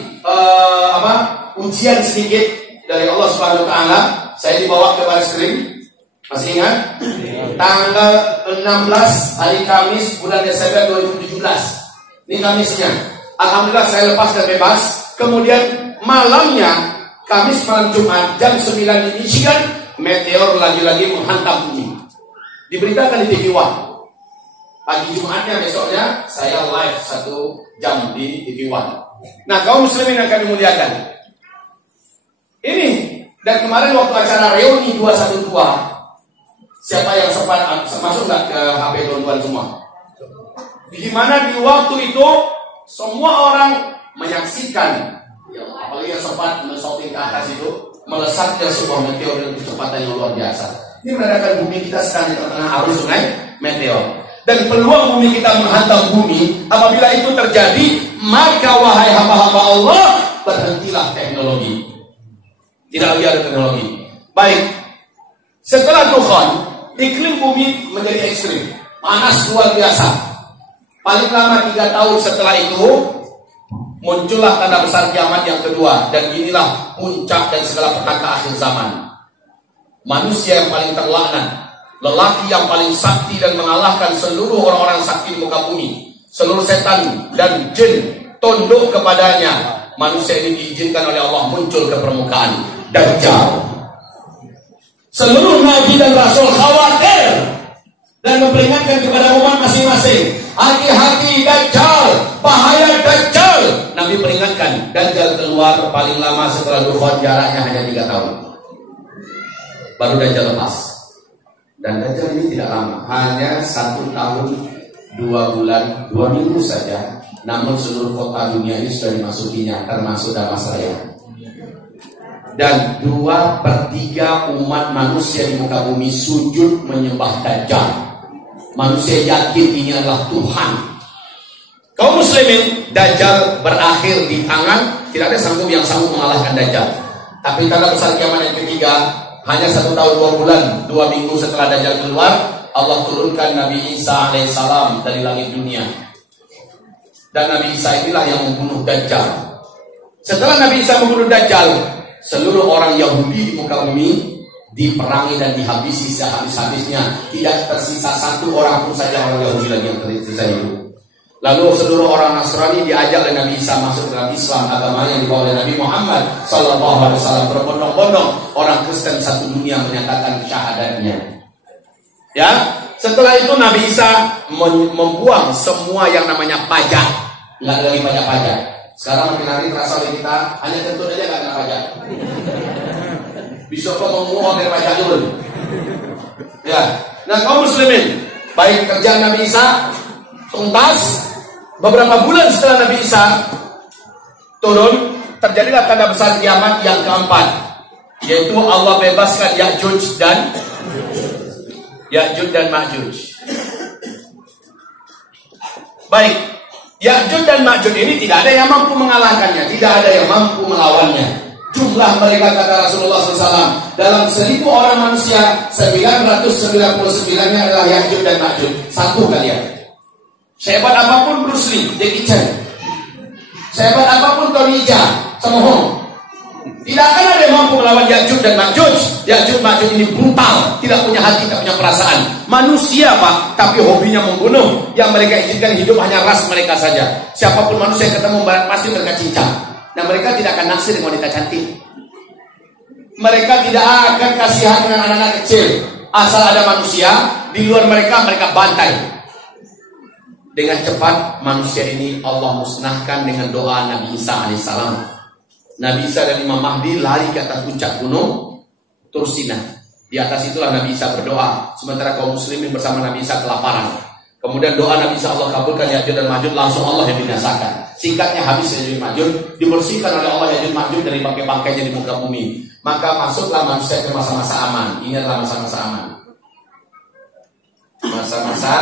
ujian sedikit dari Allah Subhanahu wa taala, saya dibawa ke baris krim. Masih ingat? Tanggal 16 hari Kamis bulan Desember 2017. Ini Kamisnya. Alhamdulillah saya lepas dan bebas. Kemudian malamnya Kamis malam Jumat jam 9 di Michigan, meteor lagi-lagi menghantam bumi. Diberitakan di TV One. Pagi Jumatnya besoknya saya live 1 jam di TV One. Nah, kaum muslimin akan dimuliakan. Ini dan kemarin waktu acara reuni 212, siapa yang sempat masuk nggak ke HP tuan-tuan semua? Gimana di waktu itu semua orang menyaksikan, apalagi yang sempat men-shooting ke atas itu, melesatnya sebuah meteor dengan kecepatan yang luar biasa. Ini menandakan bumi kita sedang di tengah arus sungai meteor. Dan peluang bumi kita menghantam bumi, apabila itu terjadi, maka wahai hamba-hamba Allah, berhentilah teknologi. Tidak lagi ada teknologi. Baik, setelah Dukhan, iklim bumi menjadi ekstrim, panas luar biasa. Paling lama 3 tahun setelah itu, muncullah tanda besar kiamat yang kedua. Dan inilah puncak dan segala petaka akhir zaman. Manusia yang paling terlaknat, lelaki yang paling sakti dan mengalahkan seluruh orang-orang sakti di muka bumi. Seluruh setan dan jin tunduk kepadanya. Manusia ini diizinkan oleh Allah muncul ke permukaan. Dajjal. Seluruh nabi dan rasul khawatir dan memperingatkan kepada umat masing-masing, hati-hati Dajjal, bahaya Dajjal. Nabi peringatkan, Dajjal keluar paling lama setelah Dukhan, jaraknya hanya 3 tahun. Baru Dajjal lepas. Dan Dajjal ini tidak lama, hanya 1 tahun 2 bulan 2 minggu saja. Namun seluruh kota dunia ini sudah dimasukinya, termasuk Damasraya. Dan 2/3 umat manusia di muka bumi sujud menyembah Dajjal. Manusia yakin ini adalah Tuhan. Kaum muslimin, Dajjal berakhir di tangan. Tidak ada yang sanggup mengalahkan Dajjal. Tapi tanda besar kiamat yang ketiga, hanya 1 tahun 2 bulan 2 minggu setelah Dajjal keluar, Allah turunkan Nabi Isa alaihissalam dari langit dunia. Dan Nabi Isa inilah yang membunuh Dajjal. Setelah Nabi Isa membunuh Dajjal, seluruh orang Yahudi di muka bumi diperangi dan dihabisi sehabis-habisnya. Tidak tersisa 1 orang pun saja orang Yahudi lagi yang tersisa hidup. Lalu seluruh orang Nasrani diajak oleh Nabi Isa masuk dalam Islam, agama yang dibawa oleh Nabi Muhammad SAW. Berbondong-bondong orang Kristen satu dunia menyatakan syahadatnya. Ya, setelah itu Nabi Isa membuang semua yang namanya pajak. Nggak ada lagi pajak-pajak. Sekarang makin hari terasa oleh kita, hanya kentut aja nggak kena pajak. Bisa kok mau dari pajak dulu. Ya, nah kaum muslimin, baik kerjaan Nabi Isa tuntas. Beberapa bulan setelah Nabi Isa turun, terjadilah tanda besar kiamat yang keempat, yaitu Allah bebaskan Ya'juj dan Ma'juj. Baik, Ya'juj dan Ma'juj ini tidak ada yang mampu mengalahkannya, tidak ada yang mampu melawannya. Jumlah mereka, kata Rasulullah SAW, dalam 1000 orang manusia, 999-nya adalah Ya'juj dan Ma'juj. Satu kalian. Sehebat apapun Bruce Lee, Jackie Chan, sehebat apapun Tony Jaa, Sammo Hung, Tidak akan ada yang mampu melawan Ya'juj dan Ma'juj. Ya'juj Ma'juj ini brutal, tidak punya hati, tidak punya perasaan. Manusia Pak, tapi hobinya membunuh. Yang mereka izinkan hidup hanya ras mereka saja. Siapapun manusia yang ketemu pasti mereka cincang. Nah mereka tidak akan naksir dengan wanita cantik. Mereka tidak akan kasihan dengan anak-anak kecil. Asal ada manusia, di luar mereka bantai. Dengan cepat manusia ini Allah musnahkan dengan doa Nabi Isa alaihissalam. Nabi Isa dan Imam Mahdi lari ke atas puncak gunung Tursina. Di atas itulah Nabi Isa berdoa. Sementara kaum muslimin bersama Nabi Isa kelaparan. Kemudian doa Nabi Isa Allah kabulkan, Ya'juj dan Ma'juj langsung Allah yang binasakan. Singkatnya habis Ya'juj Ma'juj, dibersihkan oleh Allah Ya'juj Ma'juj dari bangkai-bangkainya di muka bumi. Maka masuklah manusia ke masa-masa aman. Ini adalah masa-masa aman. Masa-masa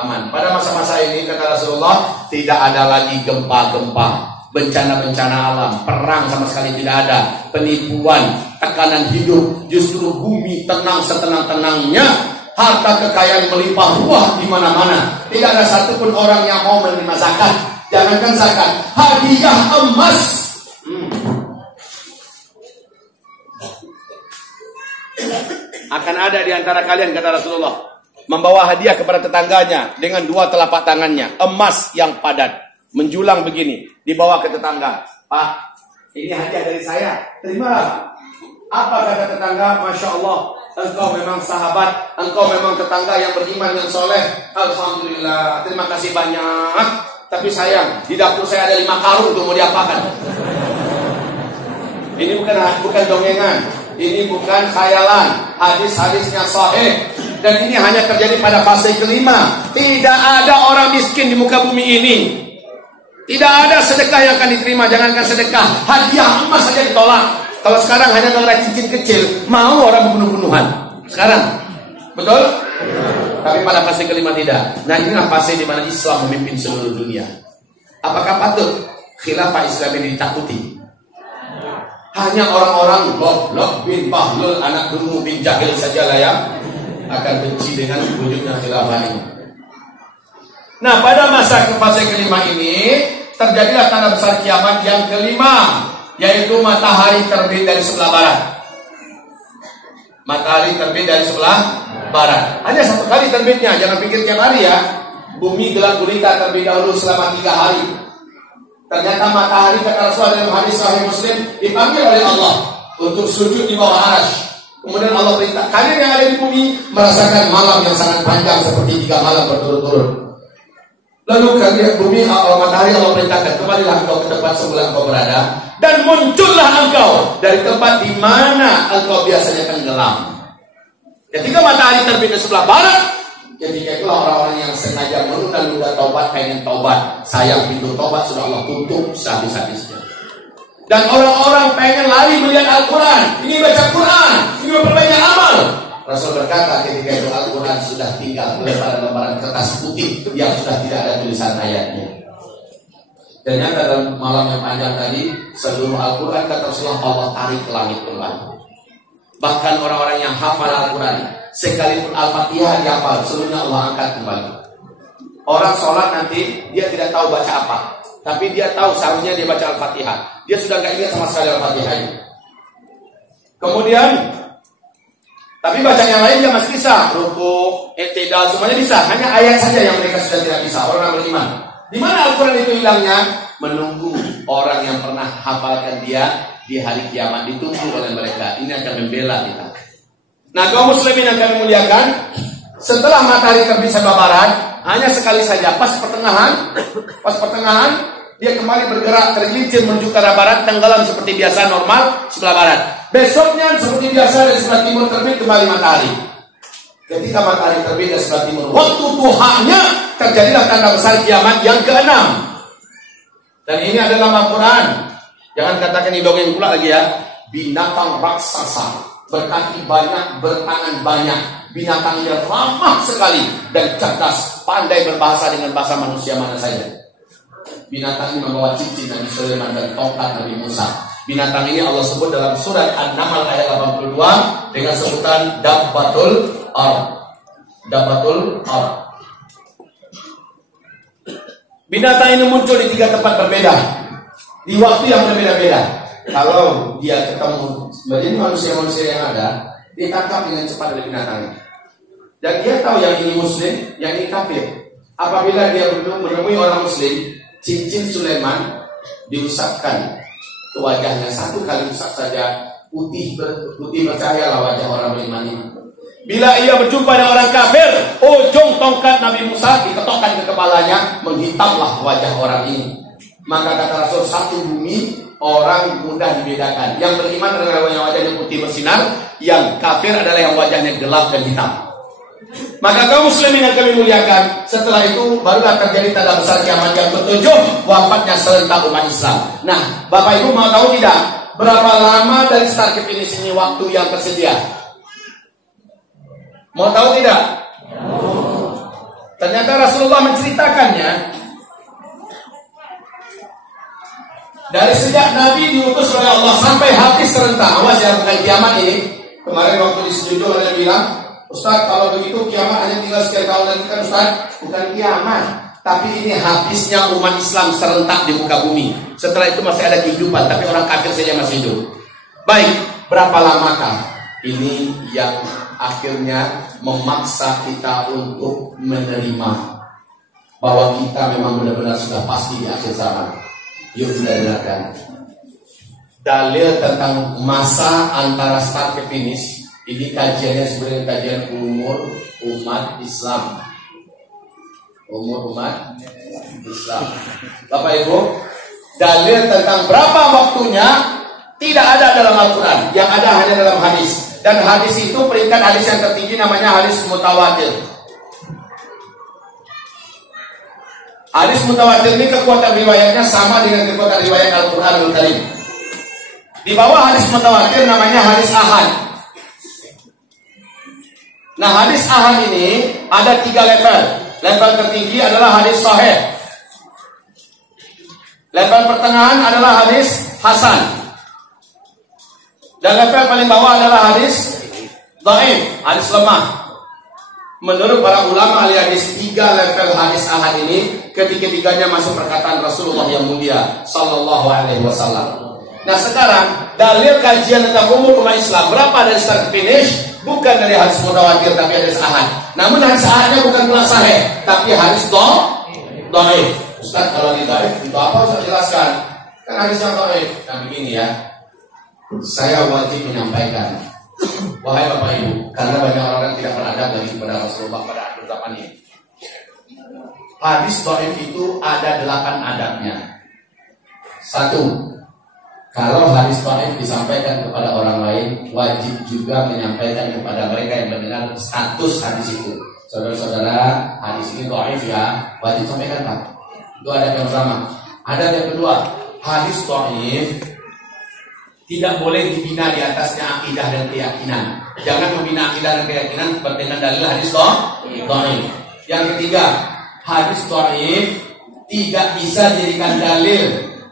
aman. Pada masa-masa ini kata Rasulullah, tidak ada lagi gempa-gempa, bencana-bencana alam, perang sama sekali tidak ada, penipuan, tekanan hidup, justru bumi tenang setenang-tenangnya, harta kekayaan melimpah ruah di mana-mana. Tidak ada satupun orang yang mau menerima zakat. Jangankan zakat, hadiah emas. Akan ada di antara kalian, kata Rasulullah, membawa hadiah kepada tetangganya dengan dua telapak tangannya, emas yang padat, menjulang begini, dibawa ke tetangga. Pak, ini hadiah dari saya, terimalah. Apa kata tetangga? Masya Allah, engkau memang sahabat, engkau memang tetangga yang beriman dan soleh. Alhamdulillah, terima kasih banyak. Tapi sayang, di dapur saya ada 5 karung tuh, mau diapakan? Ini bukan dongengan, ini bukan khayalan, hadis-hadisnya sahih. Dan ini hanya terjadi pada fase kelima. Tidak ada orang miskin di muka bumi ini. Tidak ada sedekah yang akan diterima. Jangankan sedekah, hadiah emas saja ditolak. Kalau sekarang hanya dengan cincin kecil, mau orang bunuh-bunuhan. Sekarang, betul? Tapi pada fase kelima tidak. Nah inilah fase di mana Islam memimpin seluruh dunia. Apakah patut khilafah Islam ini ditakuti? Hanya orang-orang goblok bin Bahlul anak Dungu bin Jahil sajalah yang akan benci dengan wujudnya khilafah ini. Nah pada masa fase kelima ini terjadilah tanda besar kiamat yang kelima, yaitu matahari terbit dari sebelah barat. Matahari terbit dari sebelah barat. Hanya satu kali terbitnya, jangan pikir tiap hari ya. Bumi gelap gulita terlebih dahulu selama 3 hari. Ternyata matahari kata Rasulullah dalam hadis Sahih Muslim dipanggil oleh Allah untuk sujud di bawah arasy. Kemudian Allah perintah, kalian yang ada di bumi merasakan malam yang sangat panjang seperti 3 malam berturut-turut. Lalu kalian bumi matahari Allah perintahkan, kembalilah engkau ke tempat semula engkau berada, dan muncullah engkau dari tempat di mana engkau biasanya tenggelam. Ketika matahari terbit di sebelah barat, ketika itulah orang-orang yang sengaja menunda-nunda taubat, pengen taubat, sayang pintu taubat sudah Allah tutup sehabis-habisnya. Dan orang-orang pengen lari melihat Al-Quran, ini baca Quran, ini memperbanyak amal. Rasul berkata ketika itu Al-Quran sudah tinggal lembaran-lembaran kertas putih yang sudah tidak ada tulisan ayatnya. Ternyata dalam malam yang panjang tadi, seluruh Al-Quran kata Rasulullah Allah tarik ke langit kembali. Bahkan orang-orang yang hafal Al-Quran, sekalipun Al-Fatihah dihafal, seluruhnya Allah angkat kembali. Orang sholat nanti dia tidak tahu baca apa, tapi dia tahu seharusnya dia baca Al-Fatihah. Dia sudah nggak ingat sama sekali Al-Fatihahnya. Kemudian tapi bacaan yang lain dia masih bisa, rukuk, i'tidal, semuanya bisa. Hanya ayat saja yang mereka sudah tidak bisa, orang beriman. Di mana Al-Quran itu hilangnya? Menunggu orang yang pernah hafalkan dia di hari kiamat, ditunggu oleh mereka. Ini akan membela kita. Nah kaum muslimin yang kami muliakan, setelah matahari terbit sebelah barat, hanya sekali saja pas pertengahan dia kembali bergerak tergelincir menuju ke arah barat, tenggelam seperti biasa normal sebelah barat. Besoknya seperti biasa dari sebelah timur terbit kembali matahari. Ketika matahari terbit dari sebelah timur, waktu duhanya terjadilah tanda besar kiamat yang ke-6. Dan ini adalah Al-Quran. Jangan katakan ini dongeng pula lagi ya. Binatang raksasa, berkaki banyak, bertangan banyak. Binatangnya ramah sekali dan cerdas, pandai berbahasa dengan bahasa manusia mana saja. Binatang ini membawa cincin Nabi Sulaiman dan tongkat Nabi Musa. Binatang ini Allah sebut dalam surat An-Nahl ayat 82 dengan sebutan Dabbatul Ard. Dabbatul Ard. Binatang ini muncul di 3 tempat berbeda, di waktu yang berbeda-beda. kalau dia ketemu menjadi manusia-manusia yang ada, ditangkap dengan cepat oleh binatang. Dan dia tahu yang ini muslim, yang ini kafir. Apabila dia menemui orang muslim, cincin Sulaiman diusapkan ke wajahnya, satu kali usap saja, putih bercahayalah wajah orang beriman ini. Bila ia berjumpa dengan orang kafir, ujung tongkat Nabi Musa diketokkan ke kepalanya, menghitamlah wajah orang ini. Maka kata Rasul, satu bumi orang mudah dibedakan. Yang beriman adalah yang wajahnya putih bersinar, yang kafir adalah yang wajahnya gelap dan hitam. Maka kaum muslimin yang kami muliakan, setelah itu barulah terjadi tanda besar kiamat yang ketujuh, wafatnya serentak umat Islam. Nah, Bapak Ibu mau tahu tidak berapa lama dari start ke finish ini waktu yang tersedia? Mau tahu tidak? Ternyata Rasulullah menceritakannya dari sejak Nabi diutus oleh Allah sampai habis serentak. Awas ya, bukan kiamat ini. Kemarin waktu di studio ada yang bilang, Ustaz, kalau begitu kiamat hanya tinggal sekian tahun lagi kan Ustaz? Bukan kiamat, tapi ini habisnya umat Islam serentak di muka bumi. Setelah itu masih ada kehidupan, tapi orang kafir saja masih hidup. Baik, berapa lamakah ini yang akhirnya memaksa kita untuk menerima bahwa kita memang benar-benar sudah pasti di akhir zaman? Yuk kita dengarkan dalil tentang masa antara start ke finish. Ini kajiannya sebenarnya kajian umur umat Islam. Umur umat Islam. Bapak Ibu, dalil tentang berapa waktunya tidak ada dalam Al-Quran. Yang ada hanya dalam hadis. Dan hadis itu peringkat hadis yang tertinggi namanya hadis mutawatir. Hadis mutawatir ini kekuatan riwayatnya sama dengan kekuatan riwayat Al-Quranul Karim. Di bawah hadis mutawatir namanya hadis ahad. Nah, hadis ahad ini ada 3 level. Level tertinggi adalah hadis sahih. Level pertengahan adalah hadis hasan. Dan level paling bawah adalah hadis dhaif, hadis lemah. Menurut para ulama ahli hadis, 3 level hadis ahad ini ketiga-tiganya masuk perkataan Rasulullah yang mulia sallallahu alaihi wasallam. Nah, sekarang dalil kajian tentang umur umat Islam berapa dari start ke finish? Bukan dari hadis mutawatir tapi hadis ahad. Namun hadis ahadnya bukan pula sahih, tapi hadis dhaif. Ustaz, kalau di dhaif itu apa Ustaz jelaskan? Kan hadisnya dhaif. Nah, begini ya. Saya wajib menyampaikan, wahai Bapak Ibu, karena banyak orang yang tidak beradab lagi kepada Rasulullah pada akhir zaman ini. Hadis dhaif itu ada 8 adabnya. 1. Kalau hadis dhaif disampaikan kepada orang lain, wajib juga menyampaikan kepada mereka yang mendengar status hadis itu. Saudara-saudara, hadis ini dhaif ya, wajib sampaikan Pak. Itu adab yang pertama. Adab yang kedua, hadis dhaif tidak boleh dibina di atasnya akidah dan keyakinan. Jangan membina akidah dan keyakinan dengan dalil hadis dhaif. Yang ketiga, hadis dhaif tidak bisa dijadikan dalil,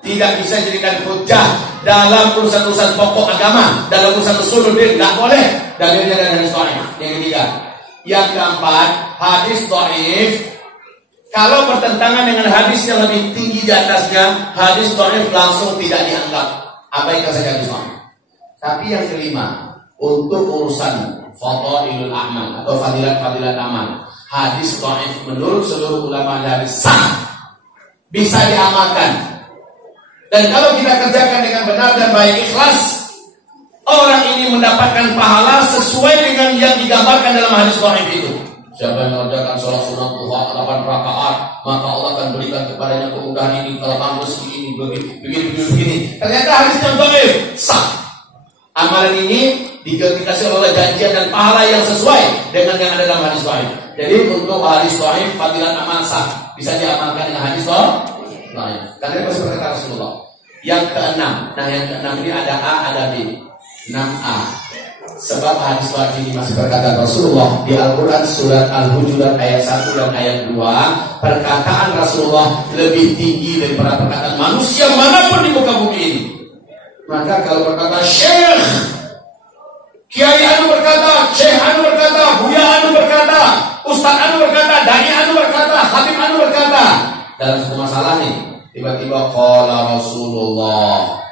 tidak bisa dijadikan hujjah dalam urusan-urusan pokok agama, dalam urusan usuluddin, nggak boleh dalilnya dari hadis dhaif. Yang ketiga. Yang keempat, hadis dhaif kalau bertentangan dengan hadis yang lebih tinggi di atasnya, hadis dhaif langsung tidak dianggap. Abaikan saja hadis dhaif. Tapi yang kelima, untuk urusan fadhailul amal atau fadilat-fadilat amal, hadis dhaif menurut seluruh ulama hadis sah, bisa diamalkan. Dan kalau kita kerjakan dengan benar dan baik ikhlas, orang ini mendapatkan pahala sesuai dengan yang digambarkan dalam hadis dhaif itu. Siapa yang mengerjakan sholat sunat duha 8 rakaat, maka Allah akan berikan kepadanya kemudahan ini, kelapangan rezeki ini, begini. Ternyata hadisnya dhaif, sah. Amalan ini dikasih oleh janjian dan pahala yang sesuai dengan yang ada dalam hadis dhaif. Jadi untuk hadis dhaif, fadilat amal sah, bisa diamalkan dengan hadis dhaif. Karena itu berkata Rasulullah. Yang keenam, nah yang keenam ini ada A, ada B. 6A. Sebab hadis dhaif ini masih berkata Rasulullah di Al-Quran surat Al-Hujurat ayat 1 dan ayat 2, perkataan Rasulullah lebih tinggi daripada perkataan manusia manapun di muka bumi ini. Maka kalau berkata Syekh Kiai Anu berkata, Syekh Anu berkata, Buya Anu berkata, Ustaz Anu berkata, Dai Anu berkata, Habib Anu berkata, dalam satu masalah nih tiba-tiba qala Rasulullah,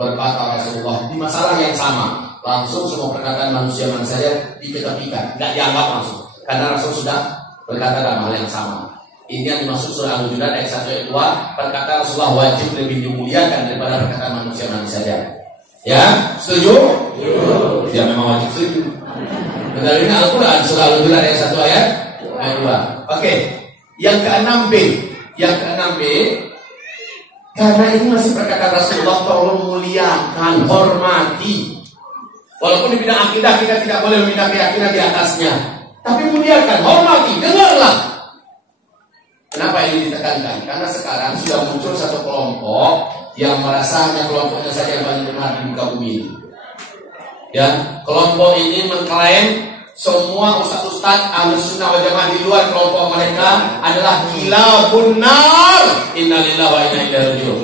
Berkata Rasulullah di masalah yang sama, langsung semua perkataan manusia saja diketepikan, nggak dianggap langsung, karena Rasul sudah berkata dalam hal yang sama. Ini yang dimaksud surah Al-Hujurat ayat 1 ayat 2. Perkataan Rasulullah wajib lebih dimuliakan daripada perkataan manusia saja. Ya, setuju? Ya, memang wajib setuju. Benar, ini Al-Quran surah Al-Hujurat ayat 1 ayat 2. Oke, yang ke-6B. Yang ke-6B, karena ini masih perkataan Rasulullah, tolong muliakan, hormati. Walaupun di bidang akidah kita tidak boleh meminta keyakinan di atasnya, tapi muliakan, hormati, dengarlah. Kenapa ini ditekankan? Karena sekarang sudah muncul satu kelompok yang merasa hanya kelompoknya saja yang paling benar di muka bumi ini. Ya, kelompok ini mengklaim semua ustaz-ustaz Ahlus Sunnah wal Jamaah di luar kelompok mereka adalah kilabun nar. Innalillahi wa inna ilaihi raji'un.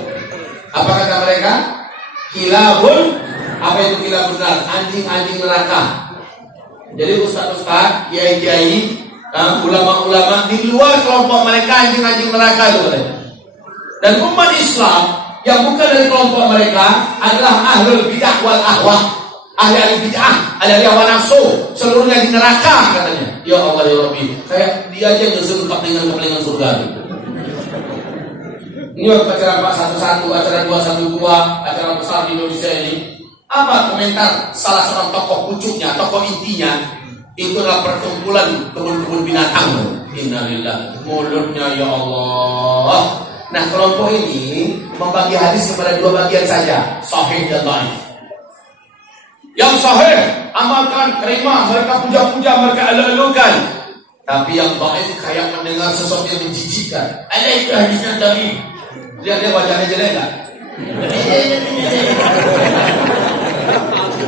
Apa kata mereka? Kilabun, apa itu kilabun nar? Anjing-anjing neraka. Jadi ustaz-ustaz, kiai-kiai, ulama-ulama di luar kelompok mereka anjing-anjing neraka itu. Dan umat Islam yang bukan dari kelompok mereka adalah ahlul bidah wal ahwa, ahli bid'ah, ahli hawa nafsu, seluruhnya di neraka katanya. Ya Allah ya Rabbi, kayak dia aja yang disuruh kepentingan surga. Ini waktu acara Pak 11, acara 212, acara besar di Indonesia ini, apa komentar salah seorang tokoh pucuknya, tokoh intinya? Itu adalah perkumpulan kebun-kebun binatang. Innalillah, mulutnya ya Allah. Nah, kelompok ini membagi hadis kepada dua bagian saja, sahih dan dhaif. Yang sahih, amalkan, terima, mereka puja-puja, mereka elu-elukan. Tapi yang dhaif kayak mendengar sesuatu yang menjijikkan. Ada itu hadisnya tadi. Lihat dia wajahnya jelek enggak?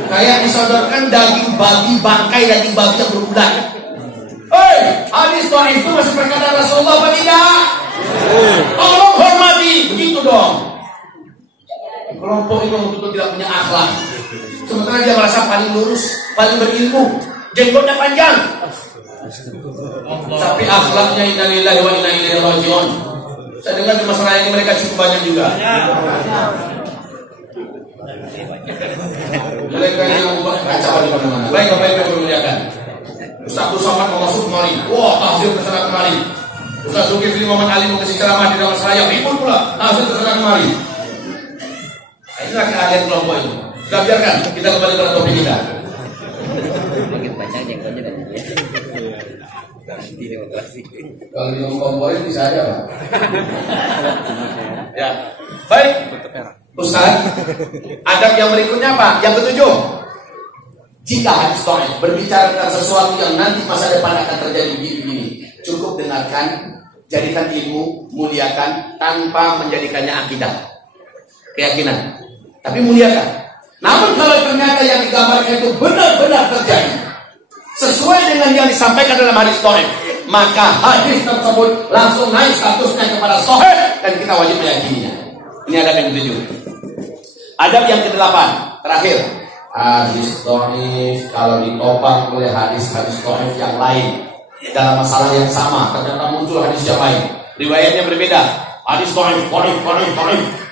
Kayak disodorkan daging babi, bangkai daging babi yang berulang. Hei, hadis dhaif itu masih perkataan Rasulullah apa tidak? Tolong hormati, begitu dong. Kelompok itu betul tidak punya akhlak. Sementara dia merasa paling lurus, paling berilmu, jenggotnya panjang. Tapi akhlaknya innalillahi wa inna ilaihi raji'un. Saya dengar di masalah ini mereka cukup banyak juga. Mereka yang membuat kacau di mana-mana. Baik, yang memuliakan. Ustaz Somad mau masuk kemari. Wah, tahzir kesana kemari. Ustaz Zulkifli Muhammad Ali mau kasih ceramah di dalam seraya. Ribut pula. Tahzir kesana kemari. Inilah keahlian kelompok itu. Sudah, biarkan kita kembali pada topik kita. Makin banyak jenggotnya dan dia. Di demokrasi. Kalau di komporin bisa aja, Pak. Ya. Baik. Ustaz, adab yang berikutnya apa? Yang ketujuh. Jika hadis dhaif berbicara tentang sesuatu yang nanti masa depan akan terjadi begini, cukup dengarkan, jadikan ilmu, muliakan tanpa menjadikannya akidah, keyakinan. Tapi muliakan. Namun kalau ternyata yang digambarkan itu benar-benar terjadi sesuai dengan yang disampaikan dalam hadis dhaif, maka hadis tersebut langsung naik statusnya kepada sahih dan kita wajib meyakininya. Ini adab yang ketujuh. Adab yang ke-8 terakhir, hadis dhaif kalau ditopang oleh hadis-hadis dhaif yang lain dalam masalah yang sama, ternyata muncul hadis yang lain, riwayatnya berbeda, hadis dhaif.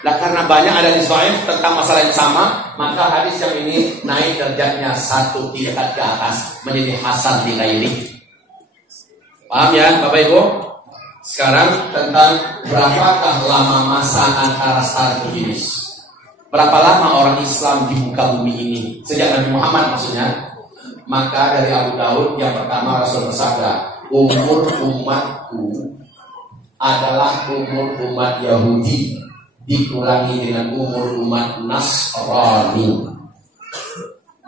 Lah karena banyak ada hadis dhaif tentang masalah yang sama, maka hadis yang ini naik derajatnya satu tingkat ke atas menjadi hasan di ghairi. Paham ya Bapak Ibu? Sekarang tentang berapakah lama masa antara start ke finish. Berapa lama orang Islam di muka bumi ini sejak Nabi Muhammad maksudnya? Maka dari Abu Daud yang pertama Rasul bersabda, umur umatku adalah umur umat Yahudi dikurangi dengan umur umat Nasrani.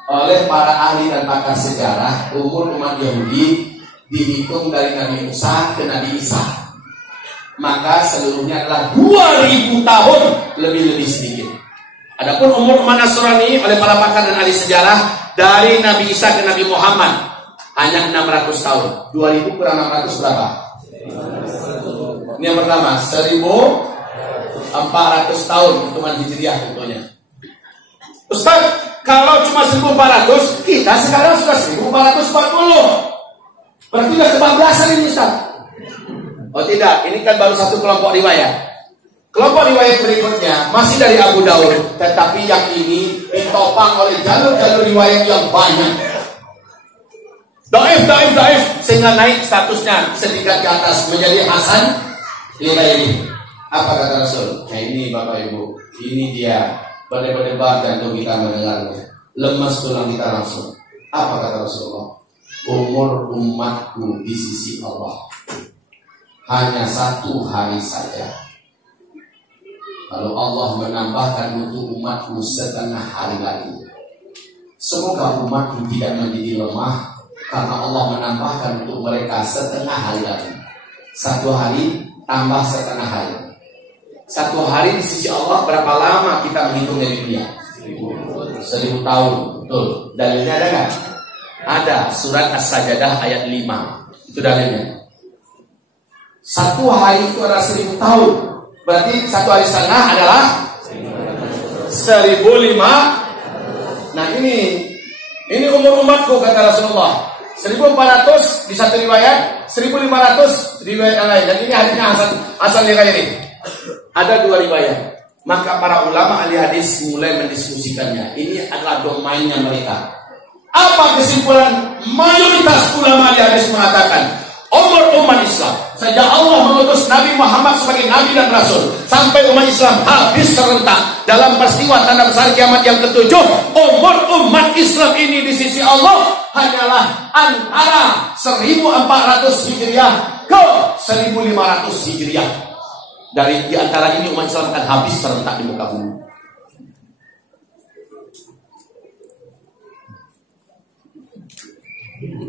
Oleh para ahli dan pakar sejarah, umur umat Yahudi dihitung dari Nabi Musa ke Nabi Isa. Maka seluruhnya adalah 2000 tahun lebih sedikit. Adapun umur umat Nasrani oleh para pakar dan ahli sejarah dari Nabi Isa ke Nabi Muhammad hanya 600 tahun. 2000 kurang 600 berapa? Ini yang pertama, 1400 tahun hitungan hijriah tentunya. Ustaz, kalau cuma 1400, kita sekarang sudah 1440. Berarti sudah kebablasan ini Ustaz. Oh tidak, ini kan baru satu kelompok riwayat. Kelompok riwayat berikutnya masih dari Abu Daud, tetapi yang ini ditopang oleh jalur-jalur riwayat yang banyak. Daif, sehingga naik statusnya setingkat ke atas menjadi Hasan Lighairi. Apa kata Rasul? Nah ini Bapak Ibu, ini dia berdebar jantung kita mendengarnya, lemas tulang kita langsung. Apa kata Rasulullah? Umur umatku di sisi Allah hanya 1 hari saja. Lalu Allah menambahkan untuk umatku setengah hari lagi. Semoga umatku tidak menjadi lemah, karena Allah menambahkan untuk mereka setengah hari lagi. 1 hari tambah setengah hari. 1 hari di sisi Allah berapa lama kita menghitungnya di dunia? 1000 tahun. Betul. Dalilnya ada nggak? Ada. Surat As-Sajdah ayat 5. Itu dalilnya. 1 hari itu adalah 1000 tahun. Berarti 1 hari setengah adalah 1005. Nah ini umur umatku kata Rasulullah. 1400 di satu riwayat, 1500 di riwayat yang lain. Dan ini hadisnya Hasan Lighairi. Ada 2 riwayat. Maka para ulama ahli hadis mulai mendiskusikannya. Ini adalah domainnya mereka. Apa kesimpulan mayoritas ulama ahli hadis mengatakan? Umur umat Islam sejak Allah mengutus Nabi Muhammad sebagai Nabi dan Rasul sampai umat Islam habis serentak dalam peristiwa tanda besar kiamat yang ke-7, umur umat Islam ini di sisi Allah hanyalah antara 1400 Hijriah ke 1500 Hijriah. Di antara ini umat Islam akan habis serentak di muka bumi.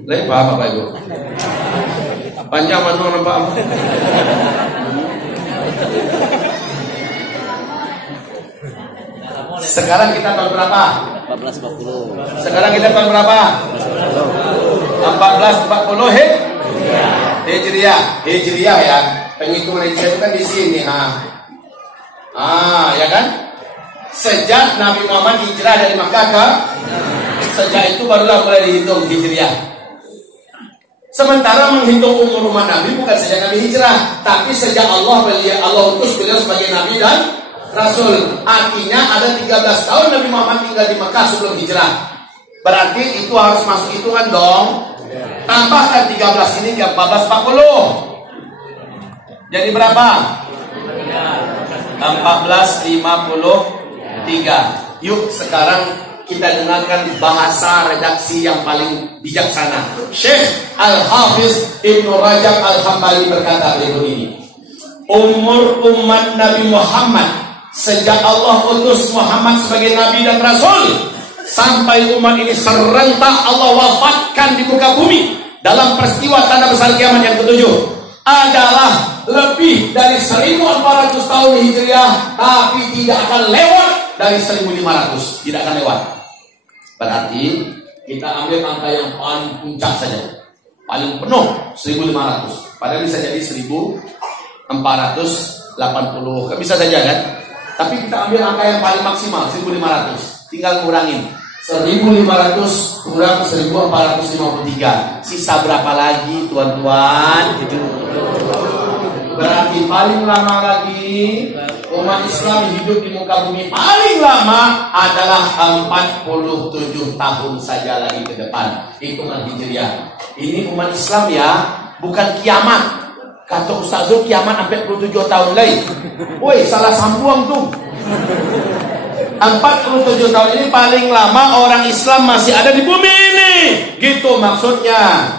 Lain paham Bapak Ibu? Panjang mana nampak? Sekarang kita tahun berapa? 1440. Sekarang kita tahun berapa? 1440 Hijriah ya. Penghitungan Hijriah itu kan di sini. Ya kan? Sejak Nabi Muhammad hijrah dari Makkah ke, sejak itu barulah mulai dihitung Hijriah. Sementara menghitung umur umat Nabi bukan sejak Nabi hijrah, tapi sejak Allah utus beliau sebagai Nabi dan Rasul. Artinya ada 13 tahun Nabi Muhammad tinggal di Mekah sebelum hijrah. Berarti itu harus masuk hitungan dong. Tambahkan 13 ini ke 1440. Jadi berapa? 1453. Yuk sekarang kita dengarkan bahasa redaksi yang paling bijaksana. Syekh Al-Hafiz Ibnu Rajab Al-Hambali berkata berikut ini. Umur umat Nabi Muhammad sejak Allah utus Muhammad sebagai Nabi dan Rasul sampai umat ini serentak Allah wafatkan di muka bumi dalam peristiwa tanda besar kiamat yang ke-7 adalah lebih dari 1400 tahun Hijriah, tapi tidak akan lewat dari 1500, tidak akan lewat. Berarti kita ambil angka yang paling puncak saja, paling penuh 1500. Padahal bisa jadi 1480, kan bisa saja kan? Tapi kita ambil angka yang paling maksimal 1500, tinggal kurangin 1500 kurang 1453. Sisa berapa lagi tuan-tuan? Berarti paling lama lagi umat Islam hidup di muka bumi paling lama adalah 47 tahun saja lagi ke depan. Hitungan Hijriah. Ini umat Islam ya, bukan kiamat. Kata Ustaz Zul kiamat 47 tahun lagi. Woi, salah sambung tuh. 47 tahun ini paling lama orang Islam masih ada di bumi ini. Gitu maksudnya.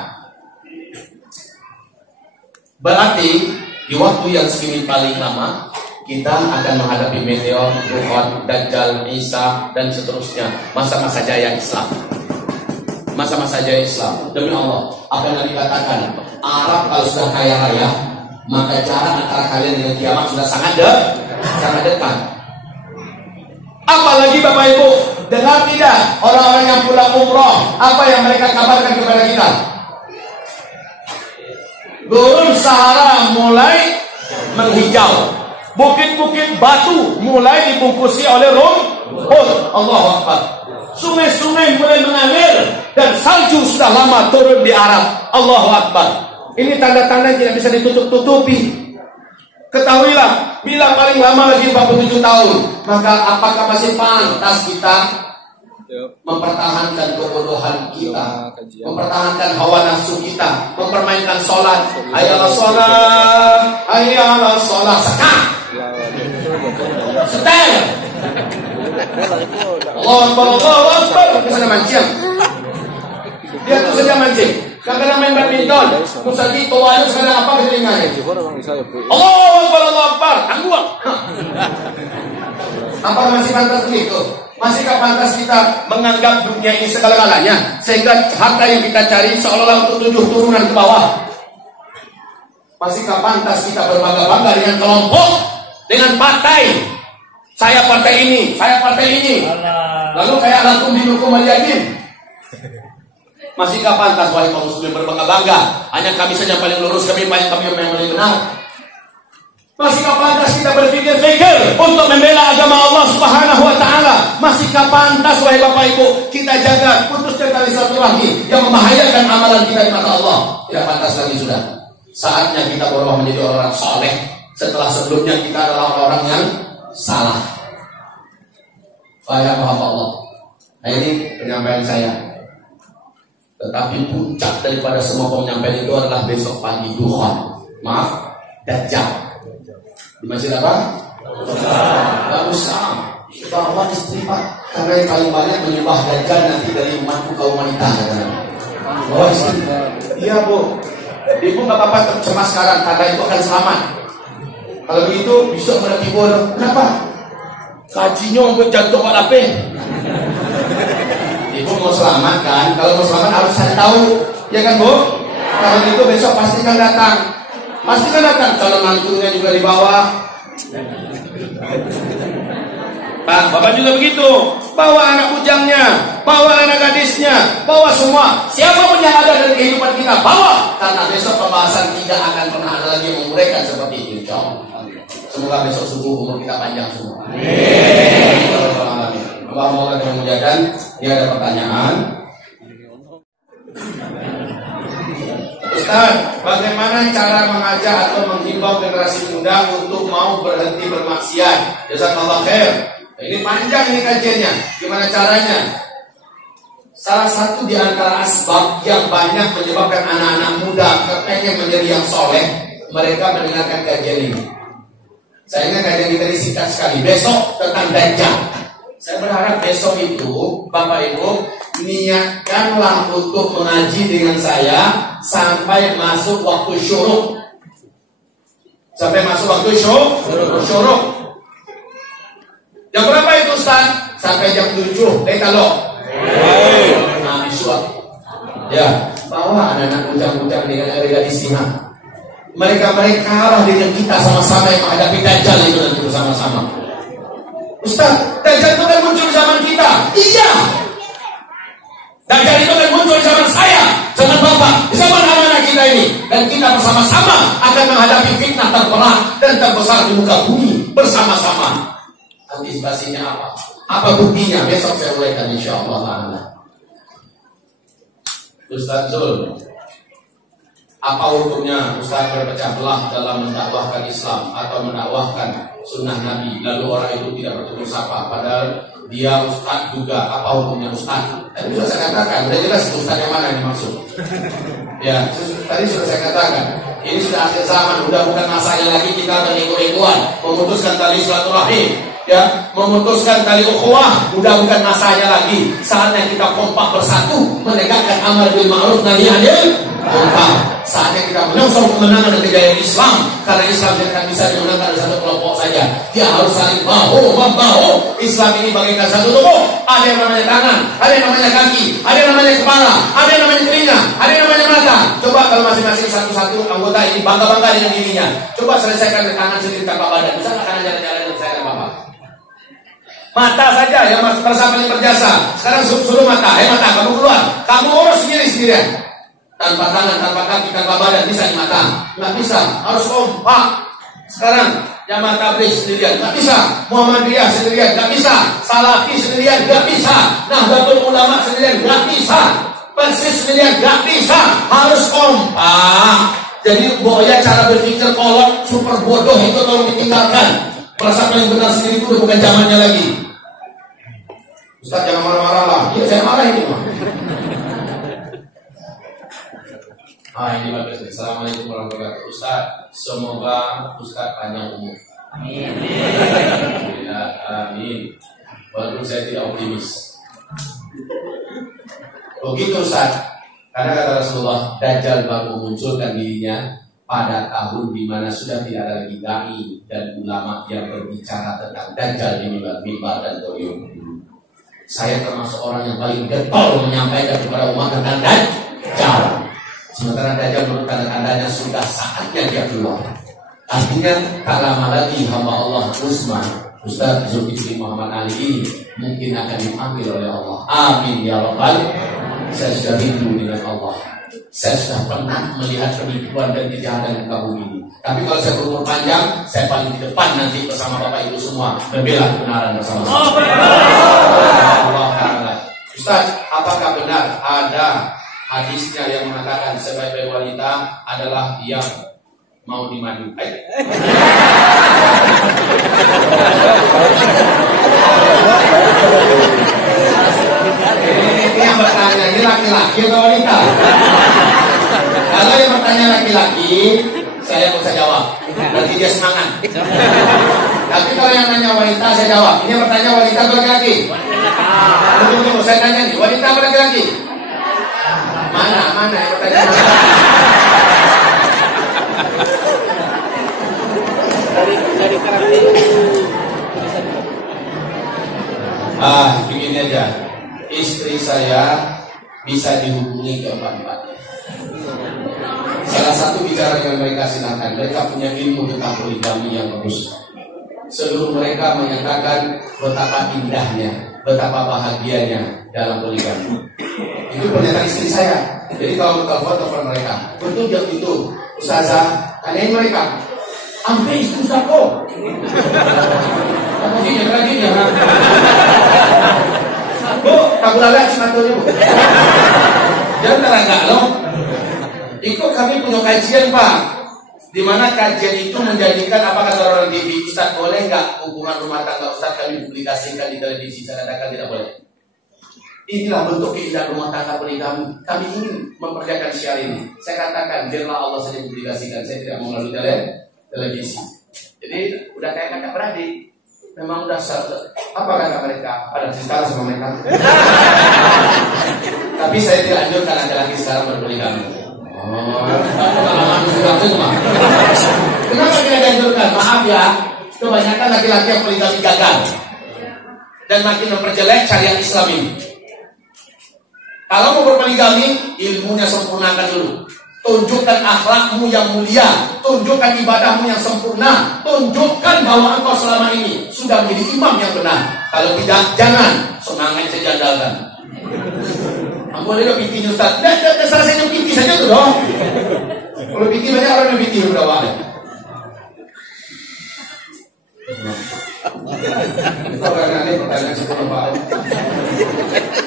Berarti di waktu yang segini paling lama kita akan menghadapi meteor, Ruhot, Dajjal, Isa dan seterusnya. Masa-masa jaya Islam. Masa-masa jaya Islam. Demi Allah, apa yang dikatakan Arab kalau sudah kaya raya, maka jarak antara kalian dengan kiamat sudah sangat dekat. Apalagi Bapak Ibu, dengar tidak orang-orang yang pulang umroh, apa yang mereka kabarkan kepada kita? Gurun Sahara mulai menghijau, bukit-bukit batu mulai dibungkusi oleh rumput. Allahu Akbar. Sungai-sungai mulai mengalir dan salju sudah lama turun di Arab. Allahu Akbar. Ini tanda-tanda yang tidak bisa ditutup-tutupi. Ketahuilah, bila paling lama lagi 47 tahun, maka apakah masih pantas kita mempertahankan kebodohan kita, mempertahankan hawa nafsu kita, mempermainkan sholat? Ayalah sholat, ayalah sholat, setel. Allah Akbar, kesana mancing. Dia tuh sedang mancing. Kadang main badminton, Musagi tuanya sekarang apa ke telinganya? Allah Akbar, angguang. Apa masih pantas begitu? Masihkah pantas kita menganggap dunia ini segala-galanya, sehingga harta yang kita cari seolah-olah untuk 7 turunan ke bawah? Masihkah pantas kita berbangga-bangga dengan kelompok, dengan partai? Saya partai ini, saya partai ini. Lalu kayak lakum dinukum al-yakin. Masihkah pantas wahai kaum muslimin berbangga-bangga hanya kami saja paling lurus, kami yang paling benar? Masihkah pantas kita berpikir-pikir untuk membela agama Allah Subhanahu wa taala? Masihkah pantas wahai Bapak Ibu kita jaga putusnya tali silaturahmi yang membahayakan amalan kita di mata Allah? Tidak pantas lagi sudah. Saatnya kita berubah menjadi orang saleh setelah sebelumnya kita adalah orang yang salah. Saya paham Allah. Nah, ini penyampaian saya. Tetapi puncak daripada semua penyampaian itu adalah besok pagi Dukhan. Maaf, Dajjal. Di masjid apa? Gak usah. Bahwa istri Pak, karena yang paling banyak menyembah Dajjal nanti dari umatku kaum wanita. Bahwa istri, iya Bu. Ibu gak apa-apa cemas sekarang, karena ibu akan selamat. Kalau begitu besok pada tibur. Kenapa? Kajinya untuk jantung Pak Lape. Ibu mau selamat kan? Kalau mau selamat harus cari tahu, ya kan Bu? Kalau itu besok pastikan datang. Pastikan datang. Calon mantunya juga dibawa. Pak, Bapak juga begitu. Bawa anak bujangnya, bawa anak gadisnya, bawa semua. Siapapun yang ada dalam kehidupan kita, bawa. Karena besok pembahasan tidak akan pernah ada lagi yang menguraikan seperti itu. Semoga besok subuh umur kita panjang semua. Amin. Allah memuliakan. Ini ada pertanyaan. Ustaz, bagaimana cara mengajak atau menghimbau generasi muda untuk mau berhenti bermaksiat? Jazakallah khair. Ini panjang ini kajiannya. Gimana caranya? Salah satu di antara asbab yang banyak menyebabkan anak-anak muda kepengen menjadi yang soleh, mereka mendengarkan kajian ini. Saya ingat kajian kita disingkat sekali. Besok tentang Dajjal. Saya berharap besok itu Bapak Ibu niatkanlah untuk mengaji dengan saya sampai masuk waktu syuruk. Sampai masuk waktu syuruk. Jam berapa itu Ustaz? Sampai jam 7. Kalau nah, suap. Ya, bawa anak-anak ujang-ujang dengan gadis Islam. Mereka lah dengan kita sama-sama yang menghadapi Dajjal itu nanti bersama-sama. Ustaz, Dajjal itu kan muncul zaman kita. Iya. Dajjal itu kan muncul zaman saya, zaman Bapak, zaman anak-anak kita ini. Dan kita bersama-sama akan menghadapi fitnah terberat dan terbesar di muka bumi bersama-sama. Antisipasinya apa? Apa buktinya? Besok saya uraikan insyaallah. Ustaz Zul, apa hukumnya Ustaz berpecah belah dalam mendakwahkan Islam atau mendakwahkan sunnah Nabi, lalu orang itu tidak bertemu sapa, padahal dia Ustaz juga? Apa hukumnya Ustaz? Tadi sudah saya katakan, udah jelas Ustaz yang mana yang dimaksud. Ya, tadi sudah saya katakan, ini sudah akhir zaman, udah bukan masanya lagi kita berikut-ikutan memutuskan tali silaturahim. Ya, memutuskan tali ukhuwah, udah bukan masanya lagi. Saatnya kita kompak bersatu menegakkan amar bil ma'ruf nahi anil munkar. Saatnya kita menyongsong kemenangan dan kejayaan Islam, karena Islam tidak bisa dimenangkan dari satu kelompok saja. Dia harus saling bahu membahu. Islam ini bagaikan satu tubuh. Ada yang namanya tangan, ada yang namanya kaki, ada yang namanya kepala, ada yang namanya telinga, ada yang namanya mata. Coba kalau masing-masing satu-satu anggota ini bangga-bangga dengan dirinya. Coba selesaikan ke tangan sendiri tanpa badan. Bisa nggak kanan jalan-jalan untuk saya Bapak? Mata saja yang merasa paling berjasa. Sekarang suruh mata, mata kamu keluar, kamu urus sendirian. Tanpa tangan, tanpa kaki, tanpa badan, bisa di mata? Nggak bisa, harus kompak. Sekarang jamaah tabligh sendirian, nggak bisa. Muhammadiyah sendirian, nggak bisa. Salafi sendirian, nggak bisa. Nahdlatul Ulama sendirian, nggak bisa. Persis sendirian, nggak bisa. Harus kompak. Jadi Buya cara berpikir kolot super bodoh itu tolong ditinggalkan. Merasa paling benar sendiri itu bukan zamannya lagi. Ustaz jangan marah-marah lah. Iya saya marah ini mah. Ini bagus. Assalamualaikum warahmatullahi wabarakatuh. Ustaz, semoga Ustaz panjang umur. Amin. Amin. Walaupun saya tidak optimis. Begitu Ustaz. Karena kata Rasulullah, Dajjal baru memunculkan dirinya pada tahun di mana sudah tidak ada lagi dai dan ulama yang berbicara tentang Dajjal di mimbar dan podium. Saya termasuk orang yang paling getol menyampaikan kepada umat tentang Dajjal. Sementara Dajjal menurut tanda-tandanya sudah saatnya dia keluar. Artinya tak lama lagi hamba Allah Usman Ustaz Zulkifli Muhammad Ali ini mungkin akan dipanggil oleh Allah. Amin ya Rabbal. Saya sudah rindu dengan Allah. Saya sudah pernah melihat penipuan dan kejahatan di kampung ini. Tapi kalau saya berumur panjang, saya paling di depan nanti bersama Bapak Ibu semua membela kebenaran bersama-sama. Allah Ta'ala. Ustaz, apakah benar ada hadisnya yang mengatakan sebaik-baik wanita adalah yang mau dimadu? Ini yang bertanya ini laki-laki atau wanita? Kalau yang bertanya laki-laki, saya nggak usah jawab. Berarti dia semangat. Tapi kalau yang nanya wanita, saya jawab. Ini yang bertanya wanita atau laki-laki? Tunggu, saya tanya nih, wanita atau laki-laki? Mana yang bertanya? Dari karakter. Begini aja. Istri saya bisa dihubungi ke empat-empatnya. Salah satu bicara yang mereka silakan. Mereka punya ilmu tentang poligami yang bagus. Seluruh mereka menyatakan betapa indahnya, betapa bahagianya dalam poligami. Itu pernyataan istri saya. Jadi kalau telepon mereka, betul jam itu, Ustazah, tanyain mereka. Sampai istri aku. Ini lagi ya. Bu, kamu lala cimatulnya bu. Jangan terangkan loh. Ikut kami punya kajian Pak, di mana kajian itu menjadikan apa kata orang TV, Ustaz boleh nggak hubungan rumah tangga Ustaz kami publikasikan di televisi? Saya katakan tidak boleh. Inilah bentuk keindahan rumah tangga poligami. Kami ingin memperlihatkan syiar ini. Saya katakan biarlah Allah saja publikasikan. Saya tidak mau melalui televisi. Jadi udah kayak kakak beradik. Memang udah apa kata mereka? Pada cerita sama mereka. Tapi saya tidak anjurkan laki-laki sekarang berpoligami. Kenapa tidak dianjurkan? Maaf ya, kebanyakan laki-laki yang poligami gagal dan makin memperjelek syariat Islam ini. Kalau mau berpoligami, ilmunya sempurnakan dulu. Tunjukkan akhlakmu yang mulia, tunjukkan ibadahmu yang sempurna, tunjukkan bahwa engkau selama ini sudah menjadi imam yang benar. Kalau tidak, jangan semangat sejandalkan. Ambo dia piti Ustaz. Dah selesai piti saja tu dong. Kalau piti banyak orang yang piti udah wale. Itu karena ini pertanyaan sebelum Pak.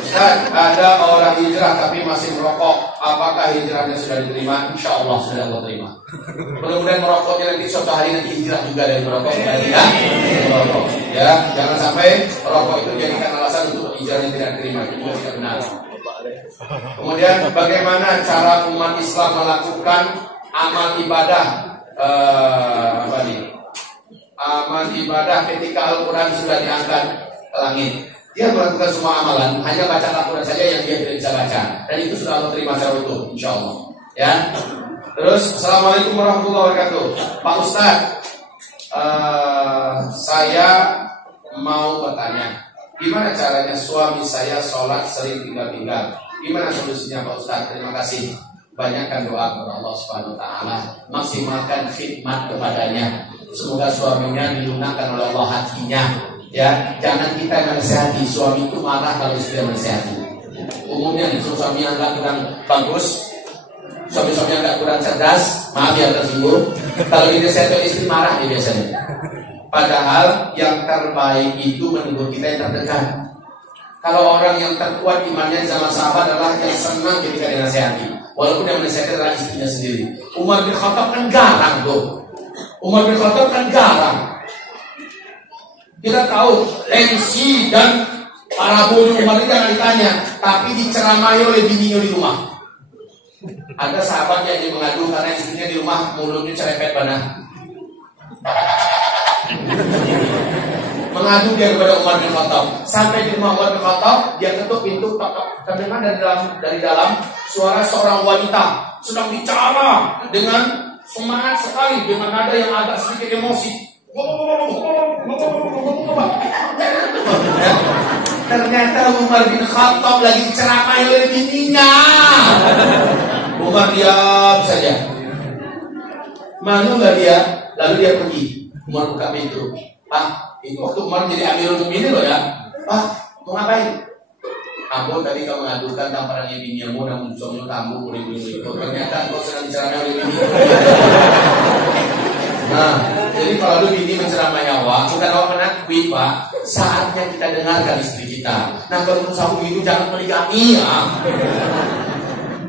Ustaz, ada orang hijrah tapi masih merokok. Apakah hijrahnya sudah diterima? Insya Allah sudah Allah terima. Mudah-mudahan merokoknya nanti suatu hari nanti hijrah juga dari merokok dari merokok. Ya, jangan sampai merokok itu jadikan alasan untuk hijrahnya tidak diterima. Itu juga tidak benar. Kemudian bagaimana cara umat Islam melakukan amal ibadah amal ibadah ketika Al-Quran sudah diangkat ke langit? Dia melakukan semua amalan, hanya baca Al-Quran saja yang dia tidak bisa baca, dan itu sudah Allah terima secara utuh, insya Allah. Ya. Terus, Assalamualaikum warahmatullahi wabarakatuh. Pak Ustaz, saya mau bertanya, gimana caranya suami saya sholat sering tinggal-tinggal? Gimana solusinya Pak Ustaz? Terima kasih. Banyakkan doa kepada Allah Subhanahu Wa Taala, maksimalkan khidmat kepadanya. Semoga suaminya dilunakkan oleh Allah hatinya. Ya, jangan kita yang menasihati. Suami itu marah kalau istri yang menasihati. Umumnya nih, suami yang agak kurang bagus, suami-suami yang agak kurang cerdas, maaf ya tersinggung. Kalau dinasihati istri marah dia biasanya. Padahal yang terbaik itu menurut kita yang terdekat. Kalau orang yang terkuat imannya zaman sahabat adalah yang senang ketika dinasihati, walaupun yang menasihati adalah istrinya sendiri. Umar bin Khattab kan garang tuh. Umar bin Khattab kan garang. Kita tahu MC dan para bunuh Umar itu jangan ditanya, tapi diceramai oleh bininya di rumah. Ada sahabat yang mengadu karena istrinya di rumah mulutnya cerepet banget. Mengadu dia kepada Umar bin Khattab. Sampai di rumah Umar bin Khattab, dia ketuk pintu, terdengar dari dalam suara seorang wanita sedang bicara dengan semangat sekali, dengan nada yang agak sedikit emosi. Ternyata Umar bin Khattab lagi diceramai oleh bininya. Umar diam saja. Malu nggak dia? Lalu dia pergi. Umar buka pintu. Pak, itu waktu Umar jadi Amirul Mukminin loh ya. Pak, mau ngapain? Ambo tadi kau mengadukan tamparannya biniamu dan munculnya tamu itu. Ternyata kau sedang diceramai oleh bini. Nah, jadi kalau lu bini menceramai awak, bukan awak menakwi, Pak. Saatnya kita dengarkan istri kita. Nah, kalau sahu itu jangan poligami ya.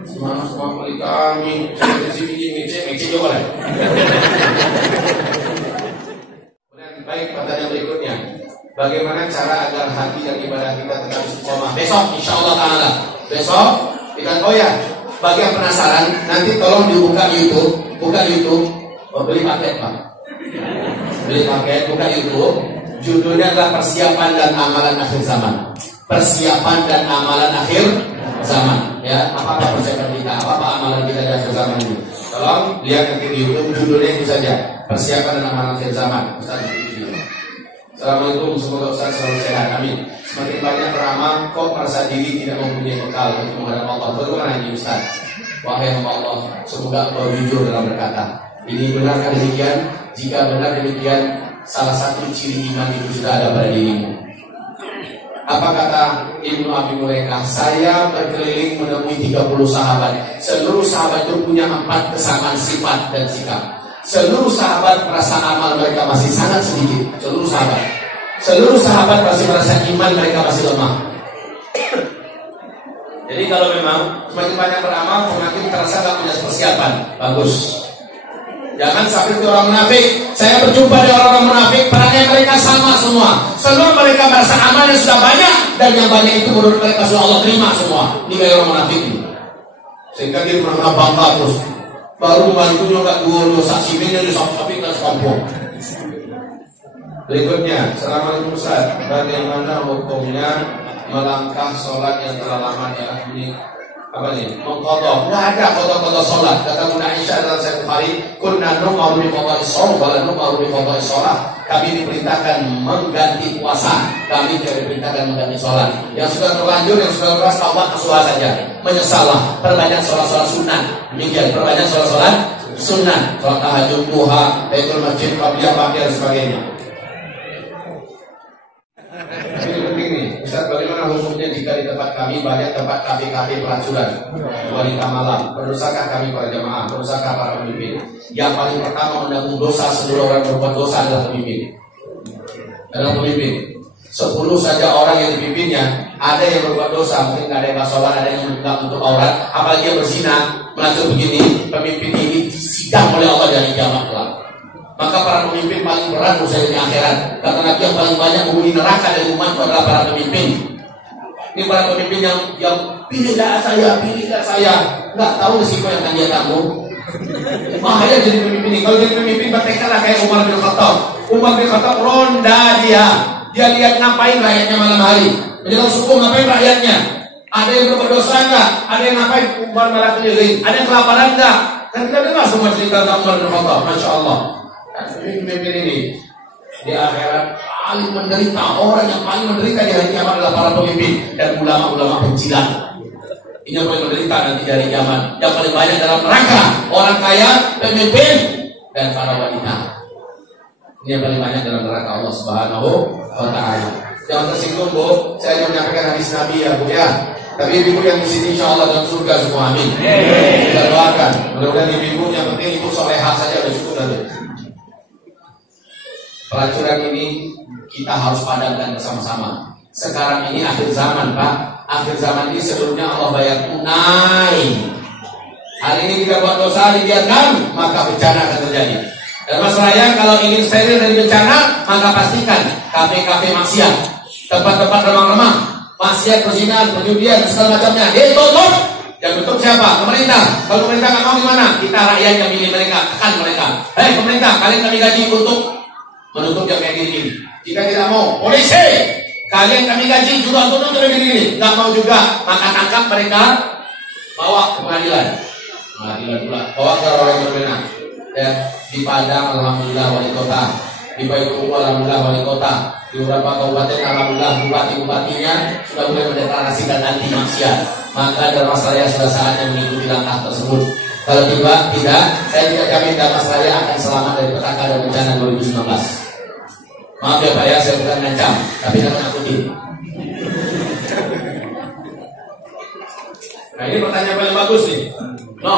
Semua poligami. Si bini ngecek juga lah. Baik, pertanyaan berikutnya. Bagaimana cara agar hati dan ibadah kita tetap istiqomah? Besok, insya Allah Ta'ala. Besok, kita ya. Bagi yang penasaran, nanti tolong dibuka YouTube. Buka YouTube. Oh, beli paket, Pak. Beli paket, buka YouTube. Judulnya adalah Persiapan dan Amalan Akhir Zaman. Persiapan dan Amalan Akhir Zaman. Ya, apa-apa persiapan kita, apa-apa amalan kita di akhir zaman ini. Tolong lihat nanti di YouTube, judulnya itu saja. Persiapan dan Amalan Akhir Zaman. Ustaz, Assalamualaikum, semoga Ustaz selalu sehat, amin. Semakin banyak beramal, kok merasa diri tidak mempunyai bekal untuk menghadap Allah. Bagaimana ini Ustaz? Wahai hamba Allah, semoga engkau jujur dalam berkata. Ini benarkah demikian? Jika benar demikian, salah satu ciri iman itu sudah ada pada dirimu. Apa kata Ibnu Abi Mulaikah? Saya berkeliling menemui 30 sahabat. Seluruh sahabat itu punya 4 kesamaan sifat dan sikap. Seluruh sahabat merasa amal mereka masih sangat sedikit. Seluruh sahabat masih merasa iman mereka masih lemah. Jadi kalau memang semakin banyak beramal, semakin terasa gak punya persiapan. Bagus. Jangan sampai itu orang munafik. Saya berjumpa dengan orang munafik, perangai mereka sama semua. Seluruh mereka merasa amal yang sudah banyak, dan yang banyak itu menurut mereka sudah Allah terima semua. Ini kayak orang munafik ini. Sehingga dia merasa bangga terus. Baru bantunya nggak dua saksi ini di samping dan sekampung. Berikutnya, Assalamualaikum Ustaz. Bagaimana hukumnya melangkah sholat yang telah lama ya? Ini apa nih? Mengkodok. Nggak ada kodok-kodok sholat. Kata Bunda Aisyah dalam Sahih Bukhari, kunna nu'maru bi qada'i shaum wa la nu'maru bi qada'i shalah. Kami diperintahkan mengganti puasa, kami tidak diperintahkan mengganti sholat. Yang sudah terlanjur, yang sudah keras, taubat nasuha saja. Menyesallah, perbanyak sholat-sholat sunnah. Demikian, perbanyak sholat-sholat sunnah. Sholat tahajud, duha, tahiyatul masjid, qabliyah, ba'diyah dan sebagainya. Ini penting nih, Ustaz, bagaimana hukumnya jika di tempat kami banyak tempat kafe-kafe pelacuran wanita malam? Berdosakah kami para jamaah? Berdosakah para pemimpin? Yang paling pertama menanggung dosa seluruh orang berbuat dosa adalah pemimpin. 10 saja orang yang dipimpinnya, ada yang berbuat dosa, mungkin ada yang sholat, ada yang untuk aurat, apalagi yang berzina, melacur begini, pemimpin ini disidang oleh Allah dari kiamat kelak. Maka para pemimpin paling berat usaha di akhirat. Kata Nabi yang paling banyak menghuni neraka dari umat adalah para pemimpin. Ini para pemimpin yang pilihlah saya, nggak tahu risiko yang akan dia tanggung. Bahaya jadi pemimpin ini. Kalau jadi pemimpin bertekadlah kayak Umar bin Khattab. Umar bin Khattab ronda dia lihat ngapain rakyatnya malam hari. Menjelang subuh ngapain rakyatnya. Ada yang berdosa enggak? Ada yang ngapain? Umar malah keliling. Ada yang kelaparan enggak? Dan kita dengar semua cerita tentang Umar bin Khattab. Masya Allah. Pemimpin ini di akhirat paling menderita. Orang yang paling menderita di hari kiamat adalah para pemimpin dan ulama-ulama penjilat. Ini yang paling menderita nanti dari kiamat. Yang paling banyak dalam neraka orang kaya, pemimpin, dan para wanita. Ini yang paling banyak dalam neraka Allah Subhanahu wa Ta'ala. Jangan tersinggung, Bu. Saya hanya menyampaikan hadis Nabi ya, Bu ya. Tapi ibu yang di sini insya Allah dalam surga semua, amin. Kita doakan. Mudah-mudahan ibu yang penting ibu solehah saja sudah cukup nanti. Pelacuran ini kita harus padamkan bersama-sama. Sekarang ini akhir zaman, Pak. Akhir zaman ini sebelumnya Allah bayar tunai. Hari ini kita buat dosa dibiarkan, maka bencana akan terjadi. Dan Mas Raya, kalau ingin steril dari bencana, maka pastikan kafe-kafe maksiat, tempat-tempat remang-remang, maksiat, perzinahan, perjudian, dan segala macamnya ditutup. Yang tutup siapa? Pemerintah. Kalau pemerintah nggak mau gimana? Kita rakyat yang milih mereka, tekan mereka. Hei pemerintah, kalian kami gaji untuk menutup yang kayak gini. Jika tidak mau, polisi, kalian kami gaji juga untuk menutup yang gini. Nggak mau juga, maka tangkap mereka, bawa ke pengadilan. Pengadilan pula, bawa ke orang yang berwenang. Ya, di Padang alhamdulillah wali kota, di Baitul alhamdulillah wali kota, di beberapa kabupaten alhamdulillah bupati-bupatinya sudah mulai mendeklarasikan anti maksiat. Maka Darmas Raya sudah saatnya mengikuti langkah tersebut. Kalau tidak, saya tidak jamin Darmas Raya akan selamat dari petaka dan bencana 2019. Maaf ya Pak ya, saya bukan ngancam, tapi saya menakuti. Nah ini pertanyaan paling bagus nih. No.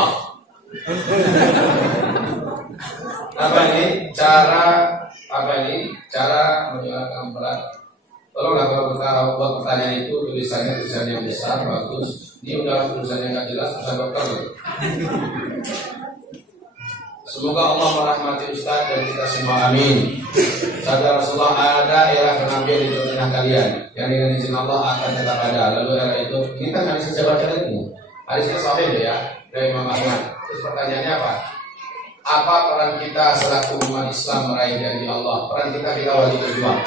Apa ini cara menjelaskan berat? Tolonglah kalau buat pertanyaan itu tulisannya yang besar bagus. Ini udah tulisannya nggak jelas, tulisan dokter. Semoga Allah merahmati Ustaz dan kita semua, amin. Sabda Rasulullah, ada era kenabian di tengah kalian yang dengan izin Allah akan tetap ada. Lalu era itu, ini kan hadis saya baca ini. Hadisnya sahih ya, dari Imam Ahmad. Terus pertanyaannya apa? Apa peran kita selaku umat Islam meraih janji Allah? Peran kita wajib berjuang.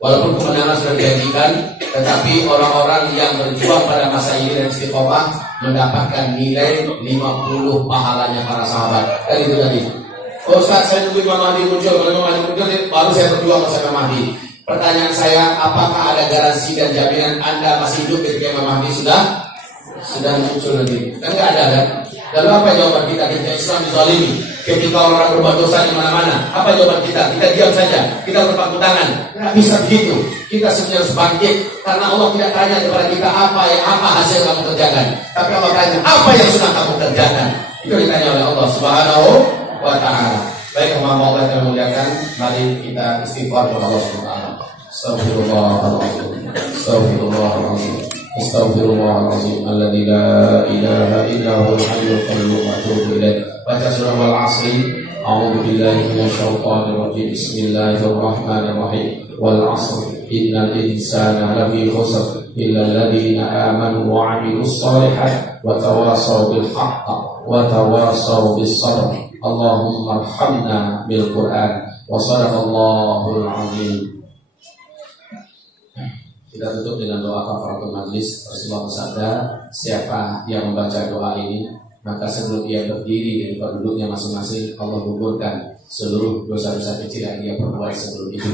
Walaupun kemenangan sudah dijanjikan, tetapi orang-orang yang berjuang pada masa ini dan istiqomah mendapatkan nilai 50 pahalanya para sahabat. Kan itu tadi. Oh Ustaz, saya tunggu Imam Mahdi muncul. Kalau Imam Mahdi muncul, baru saya berjuang bersama Imam Mahdi. Pertanyaan saya, apakah ada garansi dan jaminan Anda masih hidup ketika Imam Mahdi sudah muncul nanti? Kan nggak ada kan? Lalu apa jawaban kita ketika Islam dizalimi? Ketika orang berbuat dosa di mana-mana, apa jawaban kita? Kita diam saja, kita berpangku tangan. Nggak bisa begitu. Kita sebenarnya harus bangkit, karena Allah tidak tanya kepada kita apa hasil kamu kerjakan, tapi Allah tanya apa yang sudah kamu kerjakan. Itu ditanya oleh Allah Subhanahu wa Ta'ala. Baik, Allah yang memuliakan, mari kita istighfar kepada Allah Subhanahu wa Ta'ala. Astagfirullahaladzim. Astagfirullahaladzim. Astaghfirullahaladzim alladzi la ilaha illa huwal hayyul qayyum wa atubu ilaih. Baca surah Wal 'Asri. A'udzu billahi minasyaitonir rajim. Bismillahirrahmanirrahim. Wal 'asri innal insana lafi khusr illa alladziina aamanu wa 'amilus shalihaati wa tawassaw bil haqqi wa tawassaw bis sabr. Allahumma arhamna bil Qur'an wa sadaqallahul 'azim. Kita tutup dengan doa kafaratul majlis. Rasulullah bersabda, siapa yang membaca doa ini, maka sebelum ia berdiri dari tempat duduknya masing-masing, Allah gugurkan seluruh dosa-dosa kecil yang dia perbuat sebelum itu.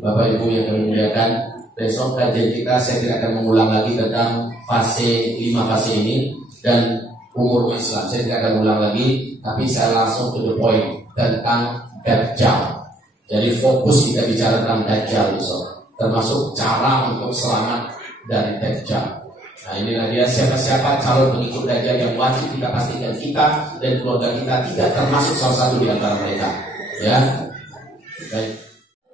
Bapak Ibu yang kami muliakan, besok kajian kita saya tidak akan mengulang lagi tentang fase 5 fase ini dan umur Islam. Saya tidak akan mengulang lagi, tapi saya langsung to the point tentang Dajjal. Jadi fokus kita bicara tentang Dajjal besok, termasuk cara untuk selamat dari Dajjal. Nah inilah dia siapa-siapa calon pengikut Dajjal yang wajib kita pastikan kita dan keluarga kita tidak termasuk salah satu di antara mereka. Ya, baik.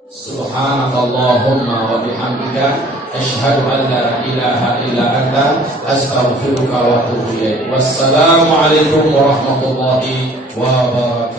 Subhanakallahumma wa bihamdika asyhadu an la ilaha illa anta astaghfiruka wa atubu ilaik. Wassalamualaikum warahmatullahi wabarakatuh.